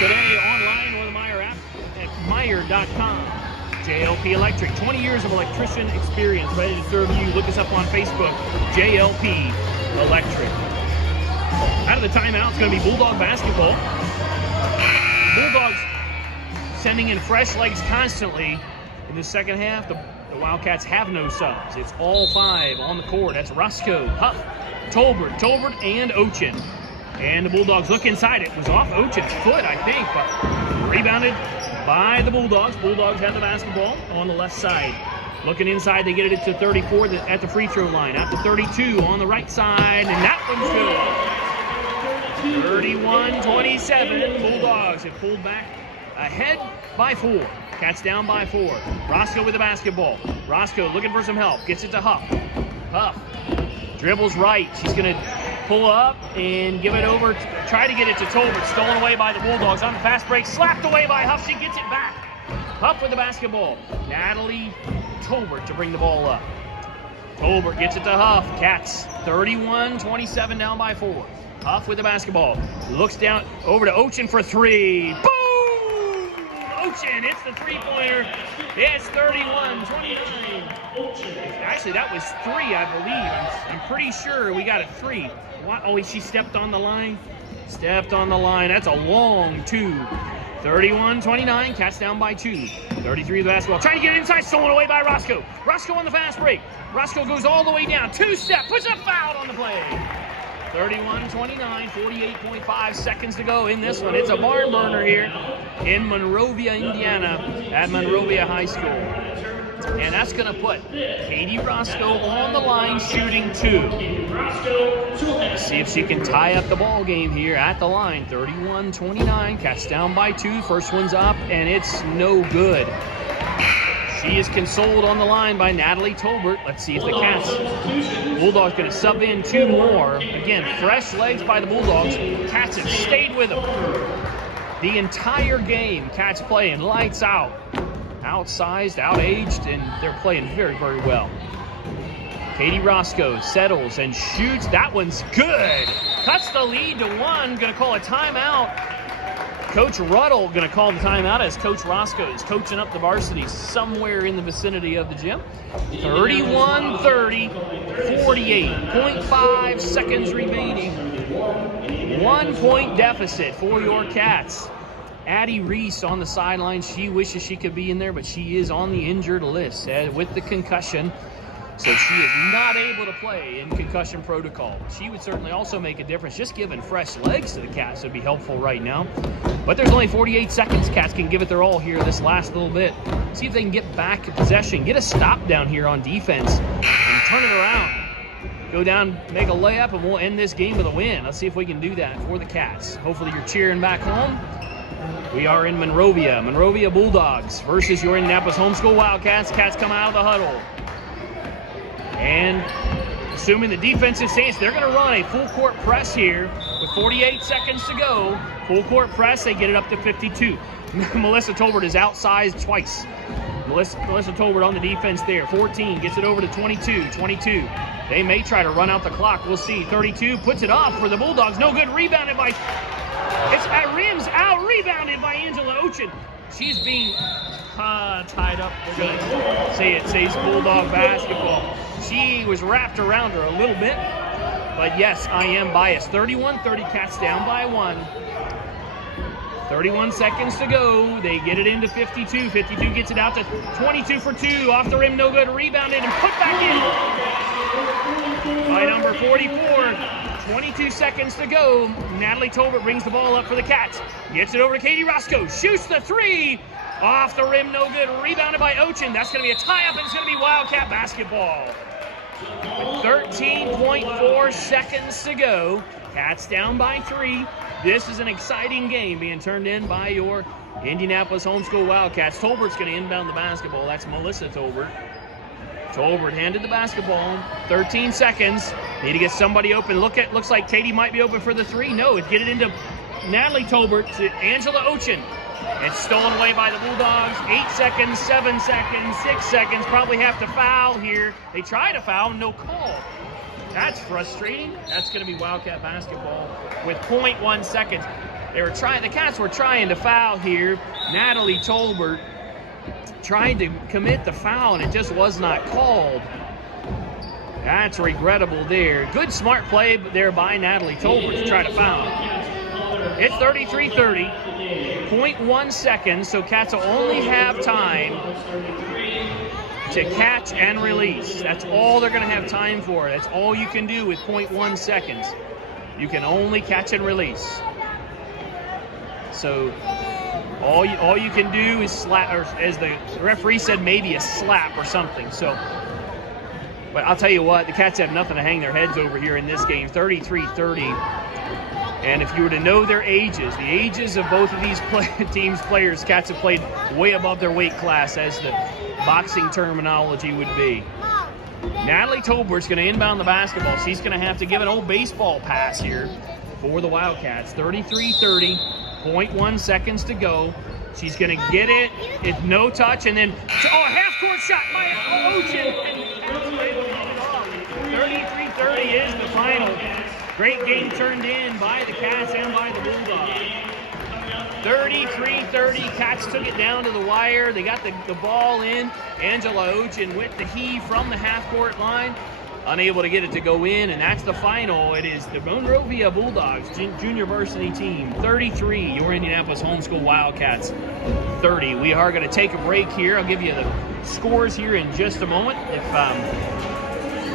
today, online or the Meijer app at Meijer.com. JLP Electric, 20 years of electrician experience, ready to serve you. Look us up on Facebook, JLP Electric. Out of the timeout, it's going to be Bulldog basketball. Bulldogs sending in fresh legs constantly in the second half. The Wildcats have no subs. It's all five on the court. That's Roscoe, Huff, Tolbert, and Ochin. And the Bulldogs look inside. It was off Ochin's foot, I think, but rebounded by the Bulldogs. Bulldogs have the basketball on the left side. Looking inside, they get it to 34 at the free throw line. Out to 32 on the right side, and that one's good. 31-27. Bulldogs have pulled back ahead by 4. Cats down by 4. Roscoe with the basketball. Roscoe looking for some help. Gets it to Huff. Huff dribbles right. She's going to pull up and give it over. Try to get it to Tolbert. Stolen away by the Bulldogs on the fast break. Slapped away by Huff. She gets it back. Huff with the basketball. Natalie Tolbert to bring the ball up. Tolbert gets it to Huff. Cats 31-27 down by 4. Huff with the basketball. Looks down over to Ochin for three. Boom! Ochin hits the three-pointer. It's 31-29. Actually, that was 3, I believe. I'm pretty sure we got a 3. What? Oh, she stepped on the line. Stepped on the line. That's a long 2. 31-29. Cats down by 2. 33 of the basketball. Trying to get it inside. Stolen away by Roscoe. Roscoe on the fast break. Roscoe goes all the way down. 2-step. Puts a foul on the play. 31-29, 48.5 seconds to go in this one. It's a barn burner here in Monrovia, Indiana at Monrovia High School. And that's going to put Katie Roscoe on the line shooting 2. Let's see if she can tie up the ball game here at the line. 31-29, Cats down by 2. First one's up, and it's no good. She is consoled on the line by Natalie Tolbert. Let's see if the Cats. Bulldogs going to sub in 2 more. Again, fresh legs by the Bulldogs. Cats have stayed with them the entire game. Cats playing lights out. Outsized, outaged, and they're playing very, very well. Katie Roscoe settles and shoots. That one's good. Cuts the lead to 1. Going to call a timeout. Coach Ruddle going to call the timeout as Coach Roscoe is coaching up the varsity somewhere in the vicinity of the gym. 31-30, 48.5 seconds remaining. 1 point deficit for your Cats. Addie Reese on the sideline. She wishes she could be in there, but she is on the injured list with the concussion. So she is not able to play in concussion protocol. She would certainly also make a difference. Just giving fresh legs to the Cats would be helpful right now. But there's only 48 seconds. Cats can give it their all here this last little bit. See if they can get back in possession. Get a stop down here on defense and turn it around. Go down, make a layup, and we'll end this game with a win. Let's see if we can do that for the Cats. Hopefully you're cheering back home. We are in Monrovia. Monrovia Bulldogs versus your Indianapolis Homeschool Wildcats. Cats come out of the huddle. And assuming the defensive stance, they're going to run a full court press here with 48 seconds to go. Full court press, they get it up to 52. Melissa Tolbert is outsized twice. Melissa Tolbert on the defense there. 14, gets it over to 22. 22. They may try to run out the clock. We'll see. 32 puts it off for the Bulldogs. No good. Rebounded by... It's at rims out. Rebounded by Angela Ochin. She's being tied up. They're going to say it says Bulldog basketball. She was wrapped around her a little bit. But yes, I am biased. 31-30, Cats down by 1. 31 seconds to go. They get it into 52. 52 gets it out to 22 for 2. Off the rim, no good. Rebounded and put back in by number 44. 22 seconds to go. Natalie Tolbert brings the ball up for the Cats. Gets it over to Katie Roscoe. Shoots the 3. Off the rim, no good. Rebounded by Ochin. That's going to be a tie-up, and it's going to be Wildcat basketball. 13.4 seconds to go. Cats down by 3. This is an exciting game being turned in by your Indianapolis Homeschool Wildcats. Tolbert's going to inbound the basketball. That's Melissa Tolbert. Tolbert handed the basketball. 13 seconds. Need to get somebody open. Looks like Katie might be open for the 3. No, get it into Natalie Tolbert to Angela Ochin. It's stolen away by the Bulldogs. 8 seconds, 7 seconds, 6 seconds. Probably have to foul here. They try to foul, no call. That's frustrating. That's going to be Wildcat basketball with 0.1 seconds. The Cats were trying to foul here. Natalie Tolbert tried to commit the foul, and it just was not called. That's regrettable there. Good smart play there by Natalie Tolbert to try to foul. It's 33-30, 0.1 seconds, so Cats will only have time to catch and release. That's all they're going to have time for. That's all you can do with 0.1 seconds. You can only catch and release. So all you can do is slap, or as the referee said, maybe a slap or something. So, but I'll tell you what, the Cats have nothing to hang their heads over here in this game, 33-30. And if you were to know their ages, the ages of both of these teams' players, Cats have played way above their weight class, as the boxing terminology would be. Natalie Tolbert's going to inbound the basketball. She's going to have to give an old baseball pass here for the Wildcats. 33-30, 0.1 seconds to go. She's going to get it. It's no touch, and then half-court shot by Ochin. 33-30 is the final. Great game turned in by the Cats and by the Bulldogs. 33-30, Cats took it down to the wire. They got the ball in. Angela Ochin with the heave from the half-court line. Unable to get it to go in, and that's the final. It is the Monrovia Bulldogs junior varsity team, 33. Your Indianapolis Homeschool Wildcats, 30. We are going to take a break here. I'll give you the scores here in just a moment. If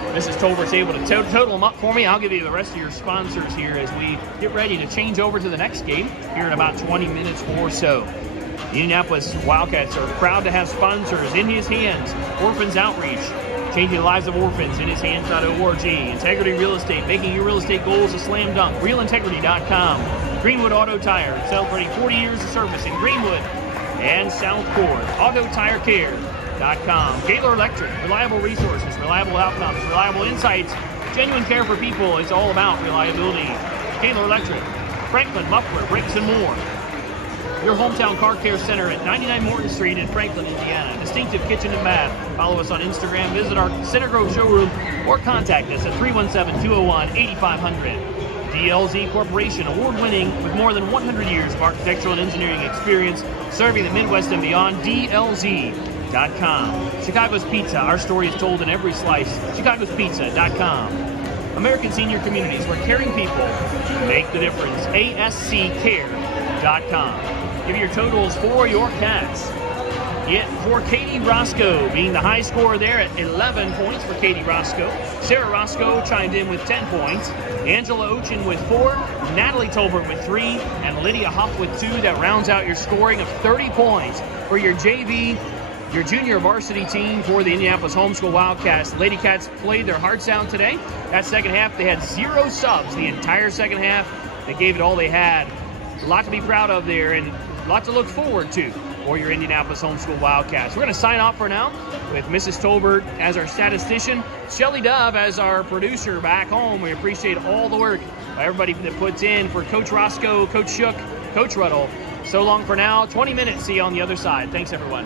Mrs. Tolbert's able to total them up for me, I'll give you the rest of your sponsors here as we get ready to change over to the next game here in about 20 minutes or so. The Indianapolis Wildcats are proud to have sponsors in his hands. Orphans Outreach, changing the lives of orphans, in his hands.org. Integrity Real Estate, making your real estate goals a slam dunk. RealIntegrity.com. Greenwood Auto Tire, celebrating 40 years of service in Greenwood and Southport. AutoTireCare.com. Gaylor Electric, reliable resources, reliable outcomes, reliable insights. Genuine care for people is all about reliability. Gaylor Electric, Franklin, Muffler, Brakes, and more. Your hometown car care center at 99 Morton Street in Franklin, Indiana. Distinctive kitchen and bath. Follow us on Instagram, visit our Center Grove showroom, or contact us at 317-201-8500. DLZ Corporation, award-winning with more than 100 years of architectural and engineering experience, serving the Midwest and beyond. DLZ.com. Chicago's Pizza, our story is told in every slice. ChicagosPizza.com. American Senior Communities, where caring people make the difference. ASCCare.com. Give me your totals for your Cats. For Katie Roscoe, being the high scorer there at 11 points for Katie Roscoe. Sarah Roscoe chimed in with 10 points. Angela Ochin with 4. Natalie Tolbert with 3. And Lydia Huff with 2. That rounds out your scoring of 30 points for your JV, your junior varsity team for the Indianapolis Homeschool Wildcats. The Lady Cats played their hearts out today. That second half, they had 0 subs the entire second half. They gave it all they had. A lot to be proud of there and a lot to look forward to for your Indianapolis Homeschool Wildcats. We're going to sign off for now with Mrs. Tolbert as our statistician, Shelly Dove as our producer back home. We appreciate all the work by everybody that puts in for Coach Roscoe, Coach Shook, Coach Ruddle. So long for now. 20 minutes. See you on the other side. Thanks, everyone.